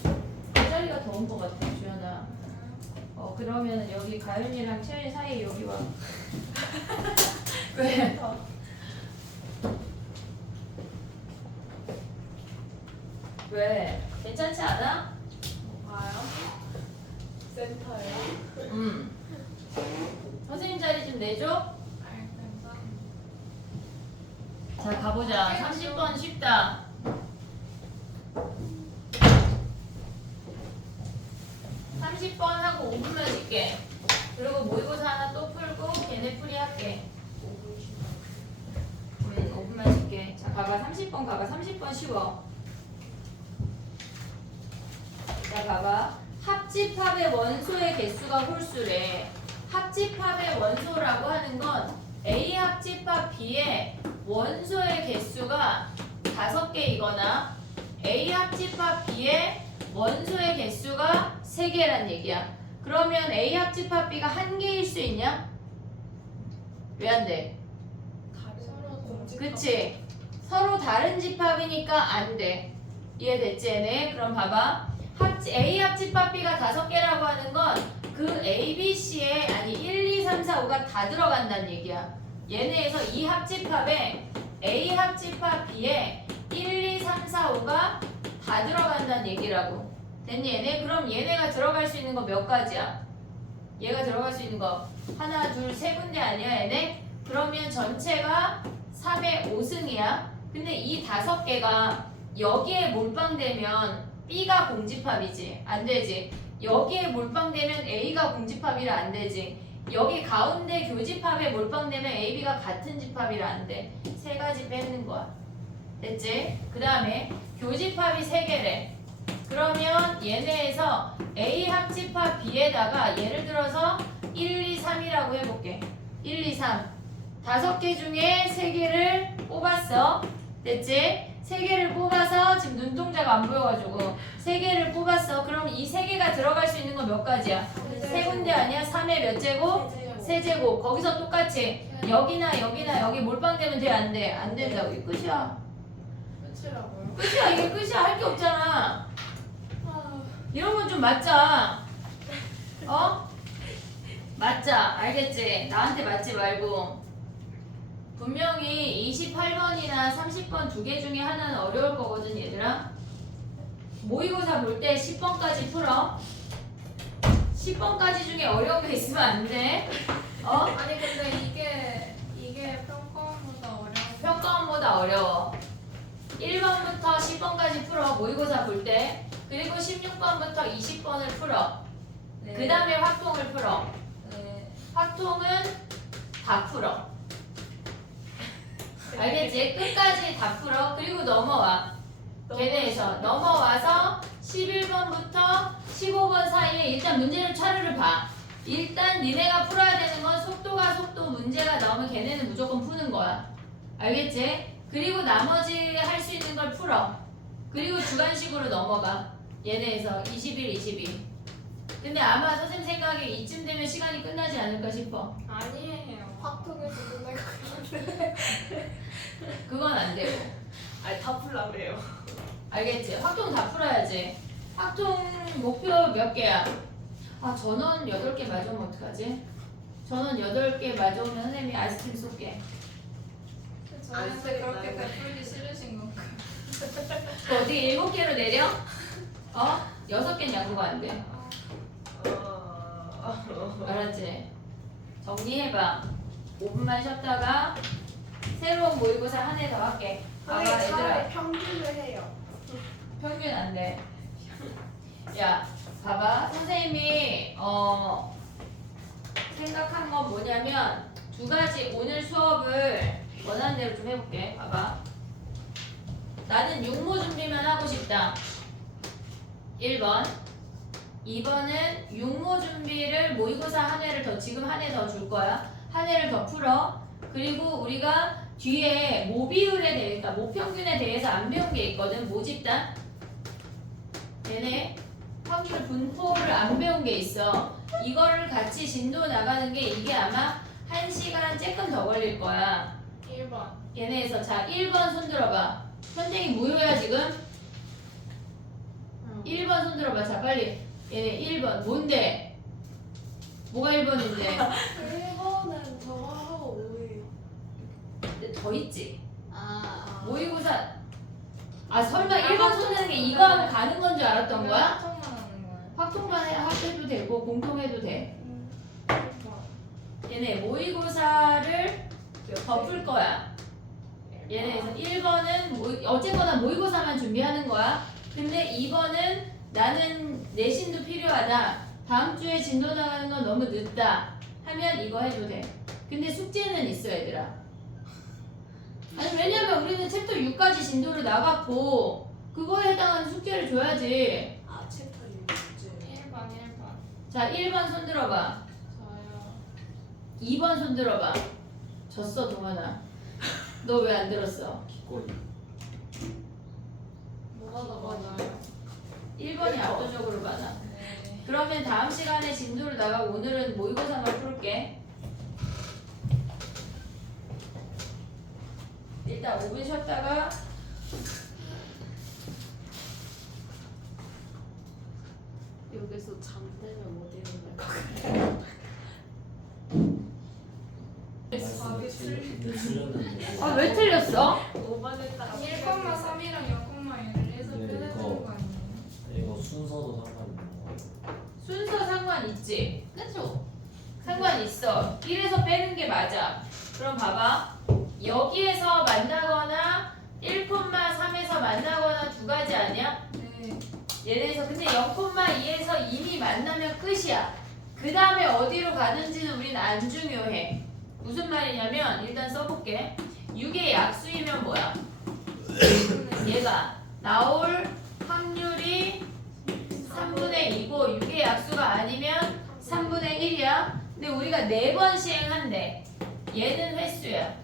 그 자리가 더운 거 같아, 주연아. 그러면 여기 가연이랑 채연이 사이에 여기 와. 왜? 왜? 괜찮지 않아? 뭐가요? 센터요? 선생님 자리 좀 내줘? 알겠습니다. 자, 가보자. 30번 쉽다. 하고 5분만 쉴게. 그리고 모의고사 하나 또 풀고 걔네 풀이 할게. 5분만 쉴게. 자, 봐봐. 30번 가봐. 30번 쉬워. 자, 봐봐. 합집합의 원소의 개수가 홀수래. 합집합의 원소라고 하는 건 A 합집합 B의 원소의 개수가 5개이거나 A 합집합 B의 원소의 개수가 3개란 얘기야. 그러면 A 합집합 B가 1개일 수 있냐? 왜 안 돼? 서로 공집. 그치? 서로 다른 집합이니까 안 돼. 이해됐지 얘네? 그럼 봐봐. A 합집합 B가 5개라고 하는 건 그 A, B, C에 아니 1, 2, 3, 4, 5가 다 들어간다는 얘기야. 얘네에서 이 합집합에 A 합집합 B에 1, 2, 3, 4, 5가 다 들어간다는 얘기라고. 됐니 얘네? 그럼 얘네가 들어갈 수 있는 거 몇 가지야? 얘가 들어갈 수 있는 거 하나, 둘, 세 군데 아니야 얘네? 그러면 전체가 3의 5승이야. 근데 이 5개가 여기에 몰빵되면 B가 공집합이지. 안 되지. 여기에 몰빵되면 A가 공집합이라 안 되지. 여기 가운데 교집합에 몰빵되면 AB가 같은 집합이라 안 돼. 세 가지 뺏는 거야. 됐지? 그 다음에 교집합이 세 개래. 그러면 얘네에서 A 합집합 B에다가 예를 들어서 1, 2, 3이라고 해볼게. 1, 2, 3. 5개 중에 3개를 뽑았어. 됐지? 3개를 뽑아서 지금 눈동자가 안 보여가지고 3개를 뽑았어. 그럼 이 3개가 들어갈 수 있는 건 몇 가지야? 세 군데 아니야? 3의 몇 제곱? 세제곱. 거기서 똑같이 여기나 여기나 여기 몰빵되면 돼? 안 돼? 안 된다고. 이게 끝이야. 끝이라고요? 끝이야. 이게 끝이야. 할 게 없잖아. 아, 이런 건 좀 맞자. 어? 맞자. 알겠지? 나한테 맞지 말고. 분명히 28번이나 30번 두 개 중에 하나는 어려울 거거든, 얘들아. 모의고사 볼 때 10번까지 풀어. 10번까지 중에 어려운 게 있으면 안 돼. 어? 아니 근데 이게 평가원보다 어려워. 평가원보다 어려워. 1번부터 10번까지 풀어, 모의고사 볼 때. 그리고 16번부터 20번을 풀어. 네. 그 다음에 확통을 풀어. 네. 확통은 다 풀어. 알겠지? 끝까지 다 풀어. 그리고 넘어와. 걔네에서 넘어와서 11번부터 15번 사이에 일단 문제를 차례를 봐. 일단 니네가 풀어야 되는 건 속도가 속도 문제가 나오면 걔네는 무조건 푸는 거야. 알겠지? 그리고 나머지 할 수 있는 걸 풀어. 그리고 주관식으로 넘어가. 얘네에서 21, 22. 근데 아마 선생님 생각에 이쯤 되면 시간이 끝나지 않을까 싶어. 아니에요. 확통해서 끝날 것 같은데. 그건 안 되고. 아니 다 풀라 그래요. 알겠지? 확통 다 풀어야지. 확통 목표 몇 개야? 아, 전원 8개 맞으면 어떡하지? 전원 8개 맞으면 선생님이 아이스크림 쏠게. 저한테 그렇게 베풀기 싫으신 건가요? 그 어떻게 7개로 내려? 어? 6개는 양보가 안 돼. 알았지? 정리해봐. 5분만 쉬었다가 새로운 모의고사 한 해 더 할게. 봐봐, 얘들아. 평균을 해요. 평균 안 돼. 야, 봐봐. 선생님이 생각한 건 뭐냐면 두 가지 오늘 수업을 원하는 대로 좀 해볼게. 봐봐. 나는 육모 준비만 하고 싶다. 1번. 2번은 육모 준비를 모의고사 한 회를 더 지금 한 해 더 줄 거야. 한 해를 더 풀어. 그리고 우리가 뒤에 모비율에 대해, 그러니까 모평균에 대해서 안 배운 게 있거든. 모집단. 얘네 확률 분포를 안 배운 게 있어. 이거를 같이 진도 나가는 게 이게 아마 1시간 조금 더 걸릴 거야. 1번. 얘네에서 자 1번 손 들어봐. 현장이 무효야 지금? 1번 손 들어봐. 자 빨리. 얘네 1번 뭔데? 뭐가 1번인데? 1번은 저하고 5예요. 근데 더 있지. 아. 모의고사. 아 설마 1번 손 드는 게 이거 하면 가는 건 줄 알았던 거야? 확통만 하는 거예요. 확통만 해도 되고 공통해도 돼. 1번. 얘네 모의고사를 더 풀 거야. 얘네에서 1번은 어쨌거나 모의고사만 준비하는 거야. 근데 2번은 나는 내신도 필요하다. 다음 주에 진도 나가는 건 너무 늦다. 하면 이거 해도 돼. 근데 숙제는 있어 얘들아. 아니 왜냐면 우리는 챕터 6까지 진도를 나갔고 그거에 해당하는 숙제를 줘야지. 아, 챕터 6제. 1번. 자 1번 손 들어봐. 저요. 2번 손 들어봐. 졌어 동원아. 너 왜 안 들었어? 기꺼이. 뭐가 더 많아요? 1번이 압도적으로 많아. 네. 그러면 다음 시간에 진도를 나가고 오늘은 모의고사만 풀게. 일단 5분 쉬었다가 여기서 잠들면 못 일어날 것 같아요. 틀렸는데. 아 왜 틀렸어? 5번 했다가 1,3이랑 0,1을 해서 네, 표현해주는 이거. 거 아니에요? 이거 순서도 상관있는 거예요. 순서 상관 있지? 그쵸? 상관 있어. 1에서 빼는 게 맞아. 그럼 봐봐. 여기에서 만나거나 1,3에서 만나거나 두 가지 아니야? 네. 얘네에서 근데 0,2에서 이미 만나면 끝이야. 그 그 다음에 어디로 가는지는 우리는 안 중요해. 무슨 말이냐면 일단 써볼게. 6의 약수이면 뭐야? 얘가 나올 확률이 3분의 2고 6의 약수가 아니면 3분의 1이야. 근데 우리가 4번 시행한대. 얘는 횟수야.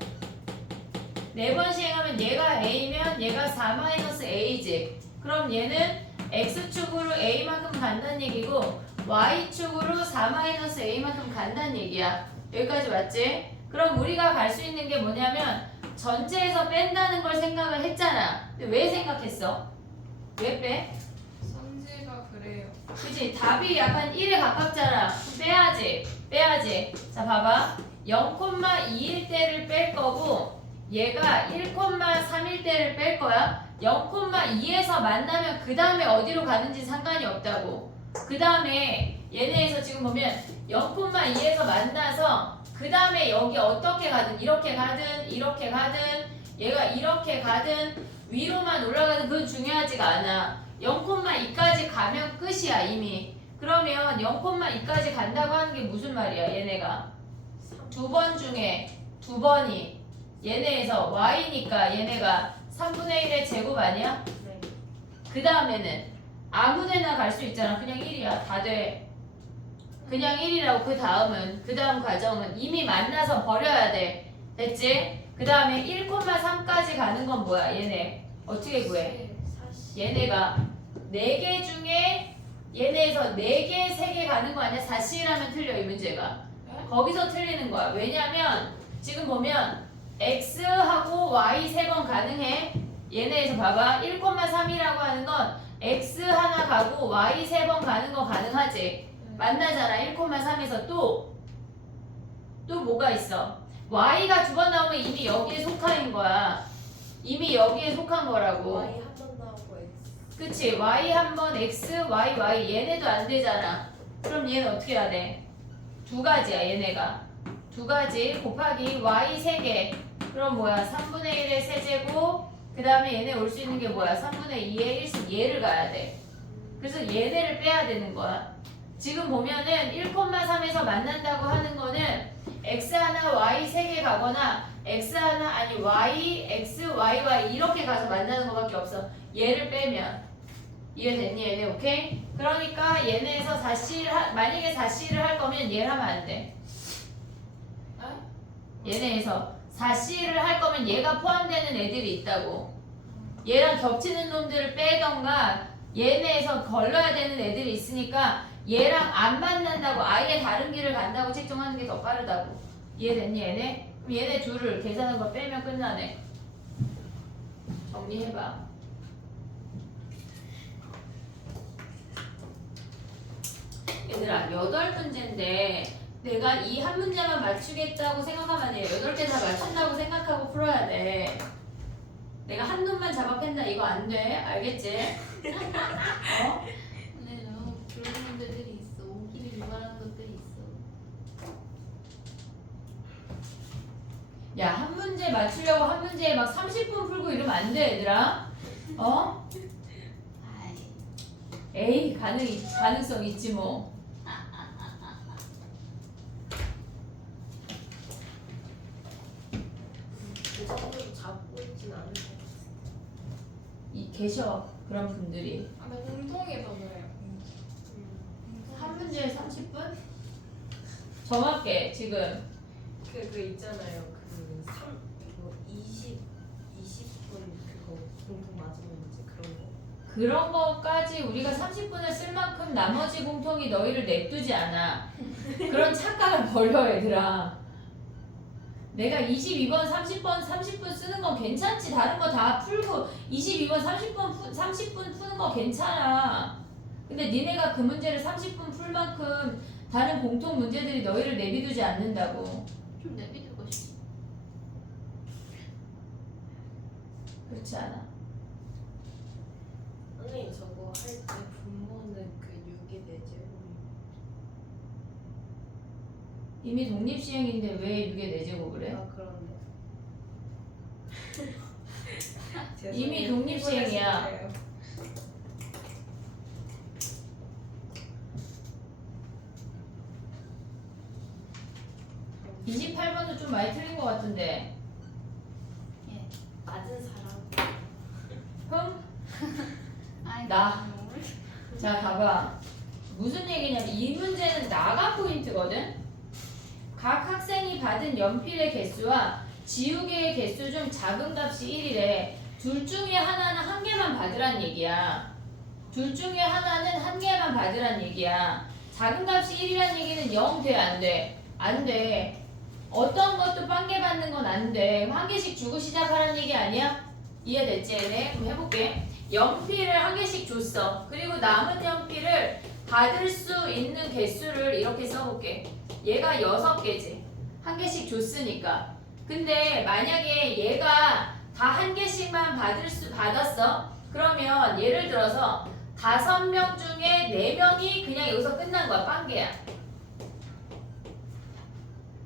4번 시행하면 얘가 A면 얘가 4-A지. 그럼 얘는 X축으로 A만큼 간다는 얘기고 Y축으로 4-A만큼 간다는 얘기야. 여기까지 맞지? 그럼 우리가 갈 수 있는 게 뭐냐면 전체에서 뺀다는 걸 생각을 했잖아. 근데 왜 생각했어? 왜 빼? 선지가 그래요. 그치? 답이 약간 1에 가깝잖아. 그럼 빼야지. 자, 봐봐. 0,2일 때를 뺄 거고 얘가 1,3일 때를 뺄 거야. 0,2에서 만나면 그 다음에 어디로 가는지 상관이 없다고. 그 다음에 얘네에서 지금 보면 0,2에서 만나서 그 다음에 여기 어떻게 가든 이렇게 가든 얘가 이렇게 가든 위로만 올라가든 그건 중요하지가 않아. 0,2까지 가면 끝이야 이미. 그러면 0,2까지 간다고 하는 게 무슨 말이야 얘네가? 2번 중에 2번이 얘네에서 y니까 얘네가 3분의 1의 제곱 아니야? 네. 그 다음에는 아무데나 갈 수 있잖아. 그냥 1이야. 다 돼. 그냥 1이라고. 그 다음 과정은 이미 만나서 버려야 돼. 됐지? 그 다음에 1,3까지 가는 건 뭐야? 얘네 어떻게 구해? 얘네가 4개 중에 얘네에서 4개, 3개 가는 거 아니야? 4C라면 틀려 이 문제가. 거기서 틀리는 거야. 왜냐면 지금 보면 X하고 Y 3번 가능해. 얘네에서 봐봐. 1,3이라고 하는 건 X 하나 가고 Y 3번 가는 거 가능하지. 만나잖아. 1,3에서 또 뭐가 있어? Y가 2번 나오면 이미 여기에 속한 거야. 이미 여기에 속한 거라고. Y 한 번 나오고 X. 그치? Y 한 번 X, Y 얘네도 안 되잖아. 그럼 얘는 어떻게 해야 돼? 2가지야 얘네가. 2가지 곱하기 Y 3개. 그럼 뭐야? 3분의 1의 세제곱. 그 다음에 얘네 올 수 있는 게 뭐야? 3분의 2의 1씩 얘를 가야 돼. 그래서 얘네를 빼야 되는 거야. 지금 보면은 1,3에서 만난다고 하는 거는 X 하나 Y 3개 가거나 X 하나 아니 Y, X, Y 이렇게 가서 만나는 거밖에 없어. 얘를 빼면. 이해됐니 얘네? 오케이? 그러니까 얘네에서 4C를 만약에 4C를 할 거면 얘를 하면 안 돼. 얘네에서 4C를 할 거면 얘가 포함되는 애들이 있다고. 얘랑 겹치는 놈들을 빼던가 얘네에서 걸러야 되는 애들이 있으니까 얘랑 안 만난다고 아예 다른 길을 간다고 책정하는 게 더 빠르다고. 이해됐니 얘네? 그럼 얘네 둘을 계산한 거 빼면 끝나네. 정리해봐. 얘들아 8문제인데 내가 이 한 문제만 맞추겠다고 생각하면 안 돼. 8개 다 맞춘다고 생각하고 풀어야 돼. 내가 한 놈만 잡아팬다 이거 안 돼. 알겠지? 어? 근데 너무 그런 문제들이 있어. 오기를 유발하는 것들이 있어. 야, 한 문제 맞추려고 한 문제에 막 30분 풀고 이러면 안 돼, 얘들아. 어? 아이, 에이, 가능성 있지 뭐. 그 정도로 잡고 있진 않을 것 같아. 계셔, 그런 분들이. 아, 나 공통에서 그래요. 한 문제에 30분? 정확해, 지금. 그 있잖아요. 이거 20분 그거 공통 맞으면 이제 그런 거. 그런 거까지 우리가 30분을 쓸 만큼 나머지 공통이 너희를 냅두지 않아. 그런 착각을 버려, 얘들아. 내가 22번, 30분 쓰는 건 괜찮지. 다른 거 다 풀고 22번, 30분 푸는 거 괜찮아. 근데 니네가 그 문제를 30분 풀 만큼 다른 공통 문제들이 너희를 내비두지 않는다고. 좀 내비두고 싶어. 그렇지 않아. 선생님 저거 할 때 분모는 그 6이 되죠? 이미 독립시행인데 왜 6의 4제곱을 해? 아 그러네. 이미 독립시행이야. 28번도 좀 많이 틀린 것 같은데. 맞은 사람. 흠? 아이, 나. 자, 봐봐. 무슨 얘기냐면 이 문제는 나가 포인트거든. 각 학생이 받은 연필의 개수와 지우개의 개수 중 작은 값이 1이래. 둘 중에 하나는 한 개만 받으란 얘기야. 둘 중에 하나는 한 개만 받으란 얘기야. 작은 값이 1이란 얘기는 0 돼, 안 돼? 안 돼. 어떤 것도 빵개 받는 건 안 돼. 한 개씩 주고 시작하라는 얘기 아니야? 이해됐지, 얘네? 그럼 해볼게. 연필을 한 개씩 줬어. 그리고 남은 연필을 받을 수 있는 개수를 이렇게 써볼게. 얘가 6개지. 한 개씩 줬으니까. 근데 만약에 얘가 다 한 개씩만 받았어? 그러면 예를 들어서 5명 중에 4명이 그냥 여기서 끝난 거야. 빵개야.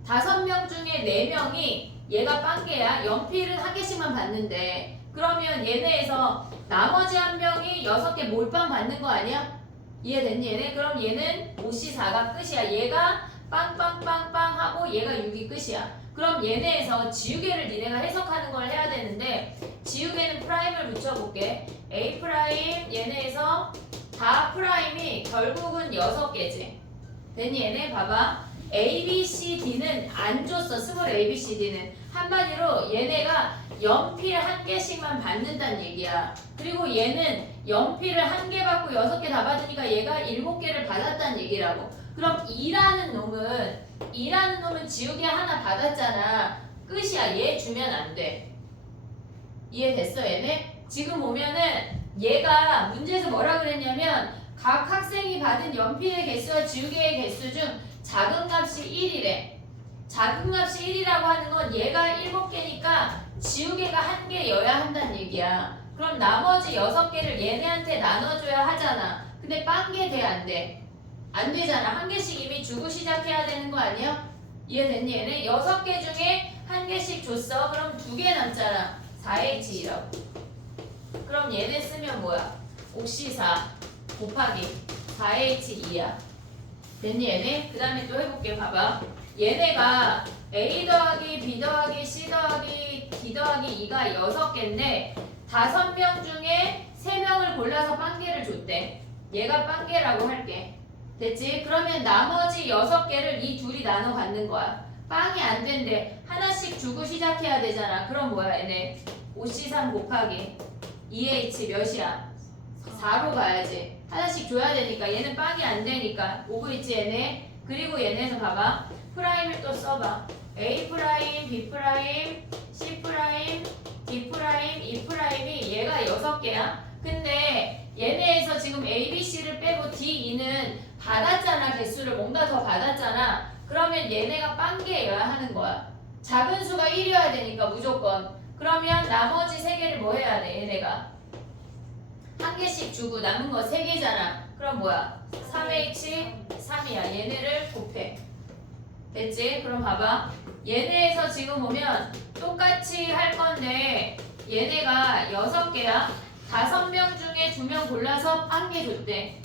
5명 중에 4명이 얘가 빵개야. 연필은 한 개씩만 받는데 그러면 얘네에서 나머지 한 명이 6개 몰빵 받는 거 아니야? 이해됐니 얘네? 그럼 얘는 5C4가 끝이야. 얘가 빵빵빵빵 하고 얘가 6이 끝이야. 그럼 얘네에서 지우개를 니네가 해석하는 걸 해야 되는데 지우개는 프라임을 붙여볼게. A 프라임 얘네에서 다 프라임이 결국은 6개지. 됐니 얘네? 봐봐. A, B, C, D는 안 줬어. 스몰 A, B, C, D는. 한마디로 얘네가 연필 한 개씩만 받는다는 얘기야. 그리고 얘는 연필을 한 개 받고 6개 다 받으니까 얘가 7개를 받았다는 얘기라고. 그럼 2라는 놈은 지우개 하나 받았잖아. 끝이야. 얘 주면 안 돼. 이해됐어 얘네? 지금 보면은 얘가 문제에서 뭐라 그랬냐면 각 학생이 받은 연필의 개수와 지우개의 개수 중 작은 값이 1이래. 작은 값이 1이라고 하는 건 얘가 7개니까 지우개가 1개여야 한다는 얘기야. 그럼 나머지 6개를 얘네한테 나눠줘야 하잖아. 근데 빵개 돼, 안 돼? 안 되잖아. 한 개씩 이미 주고 시작해야 되는 거 아니야? 이해됐니 얘네? 6개 중에 한 개씩 줬어. 그럼 2개 남잖아. 4H라고. 그럼 얘네 쓰면 뭐야? 5C4 곱하기 4H2야. 됐니 얘네? 그 다음에 또 해볼게. 봐봐. 얘네가 A 더하기 B 더하기 C 더하기 D 더하기 2가 6개인데 5명 중에 3명을 골라서 빵개를 줬대. 얘가 빵개라고 할게. 됐지? 그러면 나머지 6개를 이 둘이 나눠 갖는 거야. 빵이 안 된대. 하나씩 주고 시작해야 되잖아. 그럼 뭐야 얘네? 5C3 곱하기 2H 몇이야? 4로 가야지. 하나씩 줘야 되니까 얘는 빵이 안 되니까 오고 있지 얘네. 그리고 얘네에서 봐봐. 프라임을 또 써봐. A 프라임, B 프라임, C 프라임, D 프라임, E 프라임이 얘가 6개야. 근데 얘네에서 지금 A, B, C를 빼고 D, E는 받았잖아. 개수를 뭔가 더 받았잖아. 그러면 얘네가 빵개여야 하는 거야. 작은 수가 1이어야 되니까 무조건. 그러면 나머지 3개를 뭐 해야 돼? 얘네가 한 개씩 주고 남은 거 3개잖아. 그럼 뭐야? 3H 3이야. 얘네를 곱해. 됐지? 그럼 봐봐. 얘네에서 지금 보면 똑같이 할 건데 얘네가 6개야. 5명 중에 2명 골라서 빵개 줬대.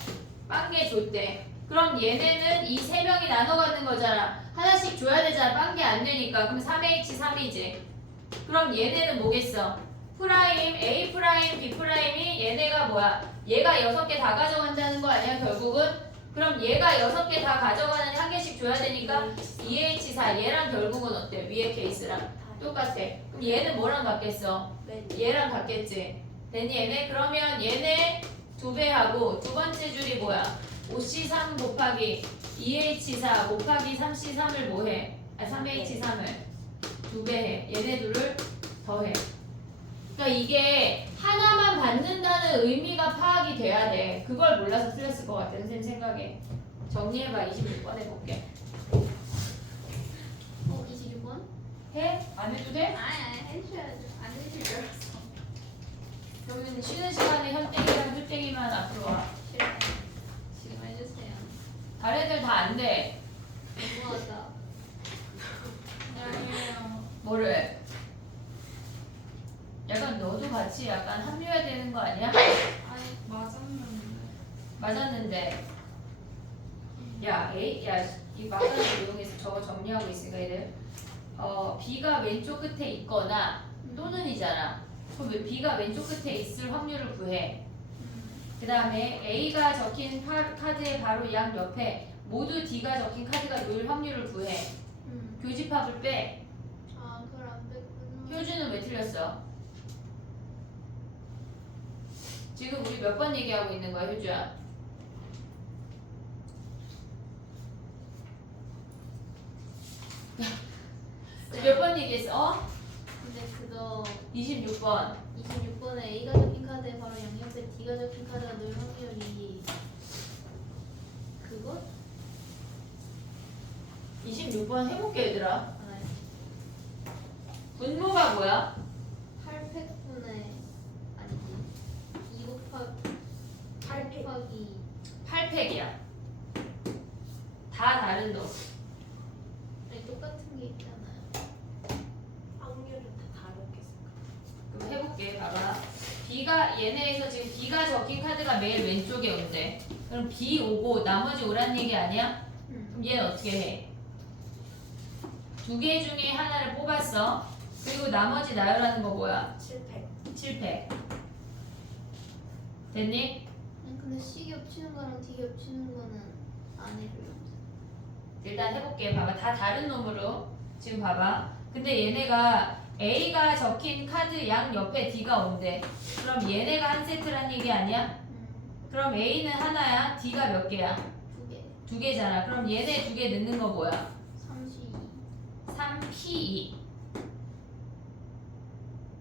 빵개 줬대. 그럼 얘네는 이 3명이 나눠 갖는 거잖아. 하나씩 줘야 되잖아. 빵개 안 되니까. 그럼 3H 3이지. 그럼 얘네는 뭐겠어? 프라임, A 프라임, B 프라임이 얘네가 뭐야? 얘가 6개 다 가져간다는 거 아니야 결국은? 그럼 얘가 6개 다 가져가는 한 개씩 줘야 되니까 2H4 얘랑 결국은 어때? 위에 케이스랑 똑같아. 그럼 얘는 뭐랑 같겠어? 얘랑 같겠지. 됐니 얘네? 그러면 얘네 2배하고 두 번째 줄이 뭐야? 5C3 곱하기 2H4 곱하기 3C3을 뭐해? 3H3을 2배해. 얘네 둘을 더해. 그러니까 이게 하나만 받는다는 의미가 파악이 돼야 돼. 그걸 몰라서 틀렸을 것 같아. 선생님 생각에. 정리해봐. 26번 해볼게. 26번? 해? 안 해도 돼? 아니, 해주셔야죠. 안 해주실 줄 알았어. 그러면 쉬는 시간에 현땡이랑 훌땡이만 앞으로 와. 싫어요. 지금 해주세요. 다른 애들 다 안 돼. 너무하다. 아니에요. 뭐를? 약간 너도 같이 약간 합류해야 되는 거 아니야? 아니 맞았는데. 맞았는데. 야, 이 맞아를 이용해서 저거 정리하고 있으니까 얘들 B가 왼쪽 끝에 있거나 또는이잖아. 그럼 B가 왼쪽 끝에 있을 확률을 구해. 그 다음에 A가 적힌 카드의 바로 양 옆에 모두 D가 적힌 카드가 놓일 확률을 구해. 교집합을 빼. 아 그걸 안 뺐구나. 효주는 왜 틀렸어? 지금 우리 몇 번 얘기하고 있는 거야, 효주야? 몇 번 얘기했어? 어? 근데 그거 26번. 26번에 A가 적힌 카드에 바로 양옆에 D가 적힌 카드가 놓일 확률이 그거? 26번 해볼게, 얘들아. 아, 분모가 뭐야? 8팩분의 아니지 2 곱하기 8 곱하기 8팩이야. 다 다른 놈. 아니 똑같은 게 있잖아요. 확률은 다 다르겠어. 그럼 해볼게, 봐봐. B가 얘네에서 지금 B가 적힌 카드가 매일 왼쪽에 온대. 그럼 B 오고 나머지 오란 얘기 아니야? 그럼 얘는 어떻게 해? 두 개 중에 하나를 뽑았어. 그리고 나머지 나열하는 거 뭐야? 7팩. 7팩. 됐니? 아니 근데 C 겹치는 거랑 D 겹치는 거는 안 해줘요. 일단 해볼게. 봐봐. 다 다른 놈으로. 지금 봐봐. 근데 얘네가 A가 적힌 카드 양 옆에 D가 온대. 그럼 얘네가 한 세트란 얘기 아니야? 그럼 A는 하나야. D가 몇 개야? 2개. 두 개잖아. 그럼 얘네 두 개 넣는 거 뭐야? 32. 3P2.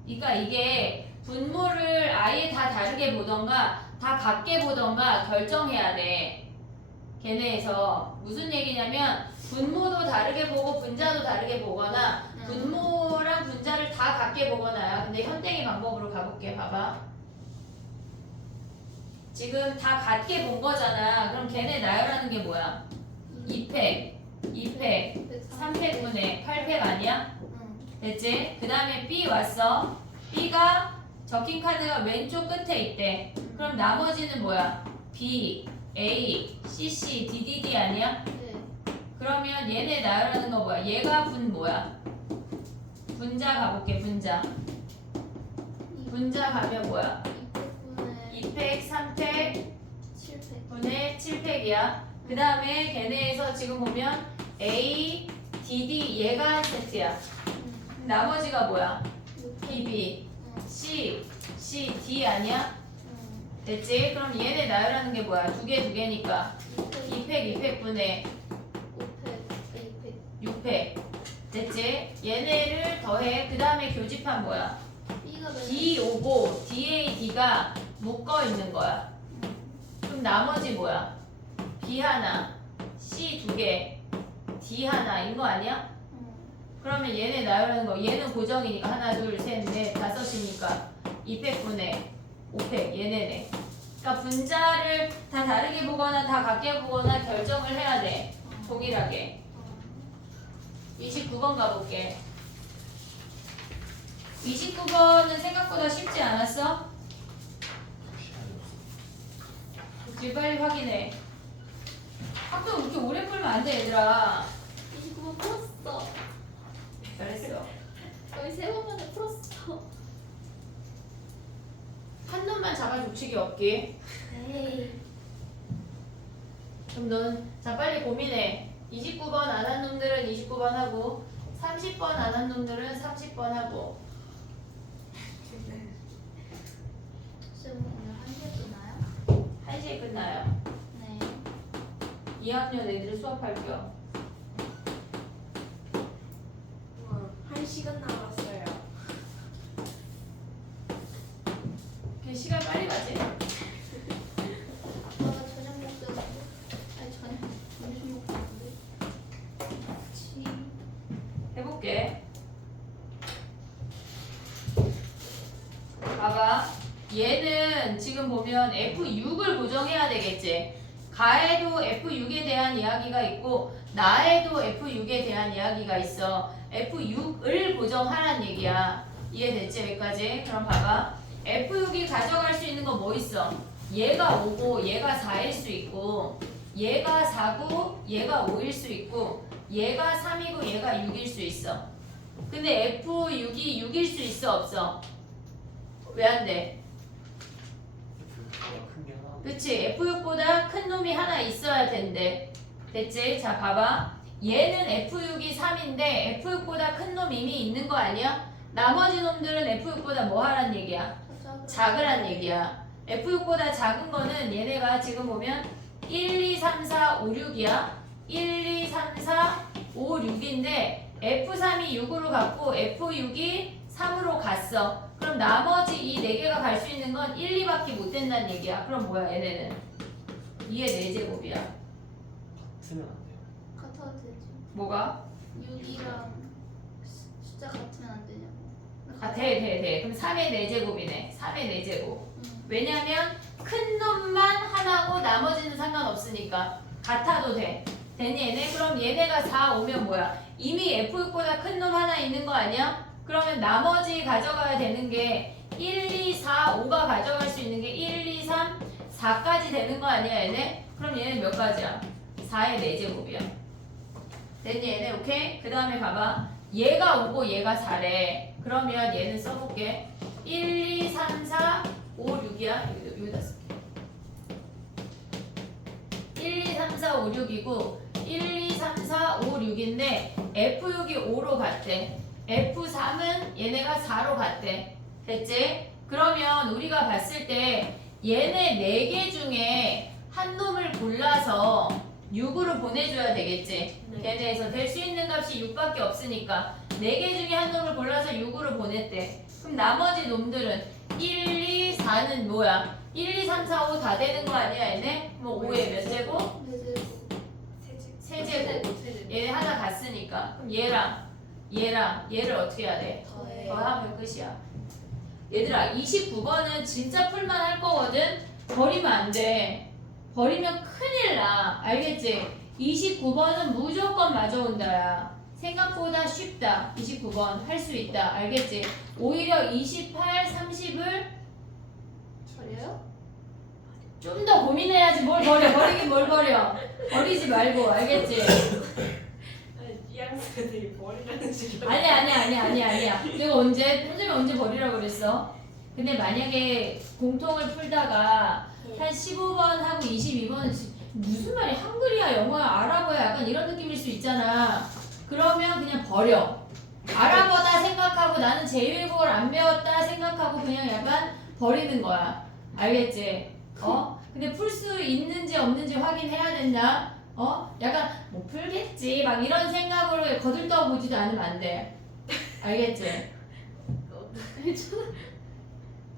그러니까 이게 분모를 아예 다 다르게 보던가 다 같게 보던가 결정해야 돼. 걔네에서 무슨 얘기냐면 분모도 다르게 보고 분자도 다르게 보거나 분모랑 분자를 다 같게 보거나야. 근데 현대기 방법으로 가볼게. 봐봐. 지금 다 같게 본 거잖아. 그럼 걔네 나열하는 게 뭐야? 2팩, 2팩, 3팩분의 8팩 아니야? 응. 됐지? 그 다음에 B 왔어. B가 적힌 카드가 왼쪽 끝에 있대. 그럼 나머지는 뭐야? B, A, CC, DDD 아니야? 네. 그러면 얘네 나열하는 거 뭐야? 얘가 분 뭐야? 분자 가볼게. 분자. 분자 가면 뭐야? 2팩분의 2팩, 3팩, 7팩. 분의 7팩이야. 그 다음에 걔네에서 지금 보면 A, DD 얘가 세트야. 나머지가 뭐야? BB, C, C, D 아니야? 됐지? 그럼 얘네 나열하는 게 뭐야? 두 개니까 2팩, 2팩분의 5팩, 8팩. 6팩. 됐지? 얘네를 더해. 그 다음에 교집합 뭐야? B가 D 오고 DAD가 묶어 있는 거야. 그럼 나머지 뭐야? B 하나, C 두 개, D 하나인 거 아니야? 그러면 얘네 나열하는 거 얘는 고정이니까 하나, 둘, 셋, 넷, 다섯이니까 2팩분의 5팩 얘네네. 그러니까 분자를 다 다르게 보거나 다 같게 보거나 결정을 해야 돼. 동일하게. 29번 가볼게. 29번은 생각보다 쉽지 않았어? 지금 빨리 확인해. 학교 그렇게 오래 풀면 안 돼, 얘들아. 29번 풀었어. 잘했어. 거의 3번 만에 풀었어. 한 놈만 잡아 족치기 없기. 에이. 그럼 넌, 자, 빨리 고민해. 29번 안 한 놈들은 29번 하고, 30번 안 한 놈들은 30번 하고. 쌤 오늘 1시에 끝나요? 1시에 끝나요. 네. 2학년 애들 수업할 겸. 우와, 1시간 남았어요. 그 시간 빨리 가지? 아빠가 저녁 먹자고. 아니 점심 먹자는데. 같이. 해볼게. 봐봐. 얘는 지금 보면 F6을 고정해야 되겠지. 가에도 F6에 대한 이야기가 있고 나에도 F6에 대한 이야기가 있어. F6을 고정하란 얘기야. 이해됐지? 여기까지? 그럼 봐봐. F6이 가져갈 수 있는 거 뭐 있어? 얘가 5고 얘가 4일 수 있고 얘가 4고 얘가 5일 수 있고 얘가 3이고 얘가 6일 수 있어. 근데 F6이 6일 수 있어 없어? 왜 안 돼? 큰게 하나. 그치? F6보다 큰 놈이 하나 있어야 된대. 됐지? 자 봐봐. 얘는 F6이 3인데 F6보다 큰 놈 이미 있는 거 아니야? 나머지 놈들은 F6보다 뭐 하란 얘기야? 작으란 얘기야. F6보다 작은 거는 얘네가 지금 보면 1, 2, 3, 4, 5, 6이야. 1, 2, 3, 4, 5, 6인데 F3이 6으로 갔고 F6이 3으로 갔어. 그럼 나머지 이 4개가 갈 수 있는 건 1, 2밖에 못 된다는 얘기야. 그럼 뭐야 얘네는? 2의 4제곱이야. 같으면 안 돼요. 같아도 되지. 뭐가? 6이랑 숫자 같으면 안 되냐고. 아, 돼. 그럼 3의 4제곱이네. 3의 4제곱. 응. 왜냐면 큰 놈만 하나고 나머지는 상관없으니까 같아도 돼. 됐니 얘네? 그럼 얘네가 4 오면 뭐야? 이미 F6보다 큰 놈 하나 있는 거 아니야? 그러면 나머지 가져가야 되는 게 1, 2, 4, 5가 가져갈 수 있는 게 1, 2, 3, 4까지 되는 거 아니야 얘네? 그럼 얘네 몇 가지야? 4의 4제곱이야. 됐니 얘네? 오케이? 그 다음에 봐봐. 얘가 5고 얘가 4래. 그러면 얘는 써볼게. 1, 2, 3, 4, 5, 6이야. 여기다 쓸게. 1, 2, 3, 4, 5, 6이고 1, 2, 3, 4, 5, 6인데 F6이 5로 갔대. F3은 얘네가 4로 갔대. 됐지? 그러면 우리가 봤을 때 얘네 4개 중에 한 놈을 골라서 6으로 보내줘야 되겠지? 걔네에서 될 수 있는 값이 6밖에 없으니까 4개 중에 한 놈을 골라서 6으로 보냈대. 그럼 나머지 놈들은 1, 2, 4는 뭐야? 1, 2, 3, 4, 5 다 되는 거 아니야 얘네? 뭐 5의 몇 제곱? 3제곱. 얘네 하나 갔으니까. 그럼 얘를 어떻게 해야 돼? 더하면 끝이야. 얘들아 29번은 진짜 풀만 할 거거든? 버리면 안 돼. 버리면 큰일 나. 알겠지? 29번은 무조건 맞아온다야. 생각보다 쉽다. 29번 할 수 있다. 알겠지? 오히려 28, 30을 버려요? 좀 더 고민해야지. 뭘 버려. 버리긴 뭘 버려. 버리지 말고. 알겠지? 이 학생들이 버리라는 식으로. 아니야. 내가 선생님이 언제 버리라고 그랬어? 근데 만약에 공통을 풀다가 한 15번하고 22번은 무슨 말이 한글이야, 영어야, 아랍어야 약간 이런 느낌일 수 있잖아. 그러면 그냥 버려. 아랍어다 생각하고 나는 제1국어를 안 배웠다 생각하고 그냥 약간 버리는 거야. 알겠지? 근데 풀 수 있는지 없는지 확인해야 된다. 약간 뭐 풀겠지 막 이런 생각으로 거들떠 보지도 않으면 안 돼. 알겠지?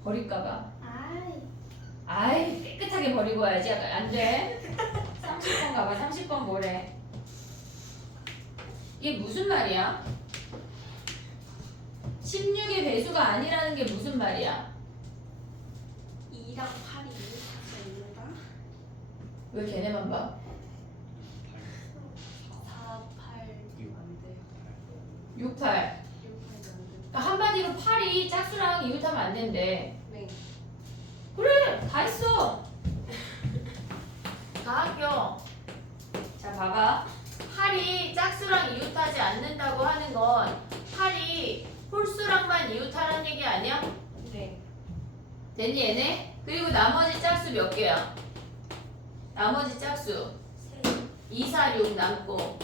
버릴까봐. 아이 깨끗하게 버리고 와야지. 약간 안 돼. 30번 가봐. 30번 뭐래? 이게 무슨 말이야? 16의 배수가 아니라는 게 무슨 말이야? 2랑 8이 있는다. 왜 걔네만 봐? 4, 8 안 돼. 6, 8. 6, 8도 안 돼. 그러니까 한마디로 8이 짝수랑 이웃하면 안 된대. 네. 그래 다 했어. 다 합격. 자 봐봐. 8이 짝수랑 이웃하지 않는다고 하는 건 8이 홀수랑만 이웃하라는 얘기 아니야? 네. 됐니 얘네? 그리고 나머지 짝수 몇 개야? 나머지 짝수 2, 4, 6 남고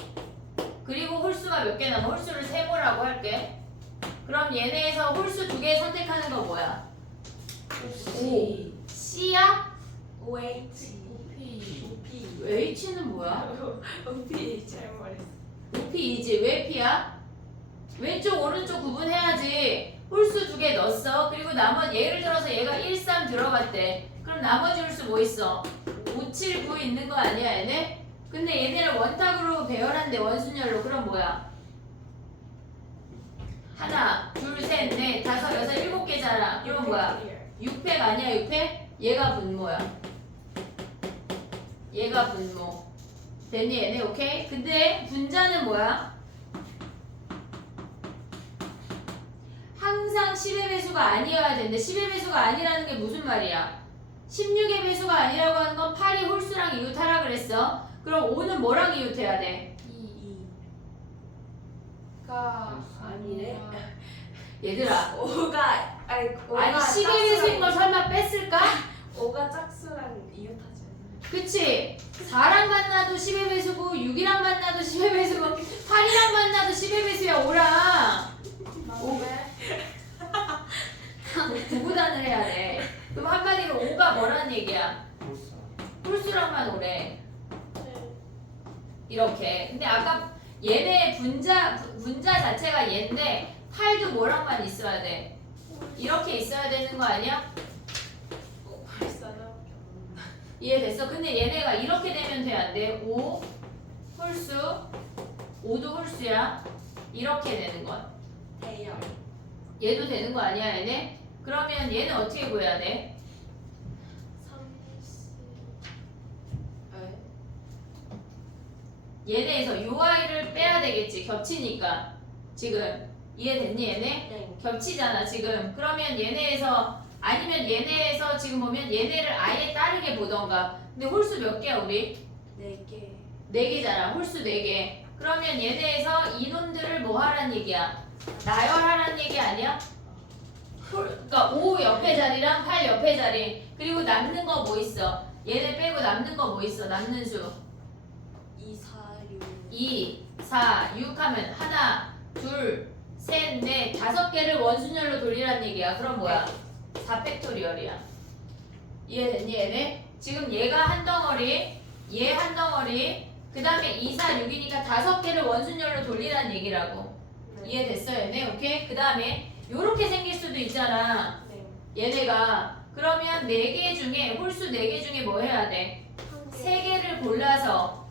그리고 홀수가 몇 개 남아? 홀수를 세모라고 할게. 그럼 얘네에서 홀수 2개 선택하는 거 뭐야? O. C야? OH. OP. H는 뭐야? OP 잘 말했어. P이지. 왜 P야? 왼쪽 오른쪽 구분해야지. 홀수 2개 넣었어. 그리고 나머지 예를 들어서 얘가 1, 3 들어갔대. 그럼 나머지 홀수 뭐 있어? 5, 7, 9 있는 거 아니야 얘네? 근데 얘네를 원탁으로 배열한대 원순열로. 그럼 뭐야? 하나, 둘, 셋, 넷, 다섯, 여섯, 7개잖아. 그럼 뭐야? 6팩 아니야 6팩? 얘가 분모야. 얘가 분모. 됐니 얘네? 오케이? 근데 분자는 뭐야? 항상 10의 배수가 아니어야 되는데 10의 배수가 아니라는 게 무슨 말이야? 16의 배수가 아니라고 하는 건 8이 홀수랑 이웃하라 그랬어. 그럼 5는 뭐랑 이웃해야 돼? 2. 가 아니네. 얘들아, 5가 아니 5가 아니 10의 배수인 걸 설마 뺐을까? 5가 짝수랑 이웃하지 않나요? 그치? 4랑 만나도 10의 배수고 6이랑 만나도 10의 배수고 8이랑 만나도 10의 배수야 5랑 구구단을 해야 돼. 그럼 한마디로 5가 뭐라는 얘기야? 볼수. 홀수랑만 오래. 네. 이렇게. 근데 아까 얘네 분자 자체가 얘인데 8도 뭐랑만 있어야 돼? 이렇게 있어야 되는 거 아니야? 벌써요. 이해됐어? 근데 얘네가 이렇게 되면 돼, 안 돼? 5 홀수 5도 홀수야. 이렇게 되는 건 대열. 얘도 되는 거 아니야, 얘네? 그러면 얘는 어떻게 구해야 돼? 30. 얘네에서 요 아이를 빼야 되겠지, 겹치니까. 지금 이해됐니, 얘네? 네. 겹치잖아, 지금. 그러면 얘네에서 아니면 얘네에서 지금 보면 얘네를 아예 다르게 보던가. 근데 홀수 몇 개야, 우리? 4개. 4개잖아. 홀수 4개. 그러면 얘네에서 이놈들을 뭐 하란 얘기야? 나열하란 얘기 아니야? 그러니까 5 옆에 자리랑 8 옆에 자리. 그리고 남는 거 뭐 있어? 얘네 빼고 남는 거 뭐 있어? 남는 수. 2, 4, 6. 2, 4, 6 하면 하나, 둘, 셋, 넷, 5개를 원순열로 돌리란 얘기야. 그럼 뭐야? 4팩토리얼이야. 이해됐니, 얘네? 지금 얘가 한 덩어리, 얘 한 덩어리, 그 다음에 2, 4, 6이니까 5개를 원순열로 돌리란 얘기라고. 이해됐어, 얘네? 오케이? 그 다음에 요렇게 생길 수도 있잖아. 네. 얘네가. 그러면 4개 중에, 홀수 4개 중에 뭐 해야 돼? 3개를 골라서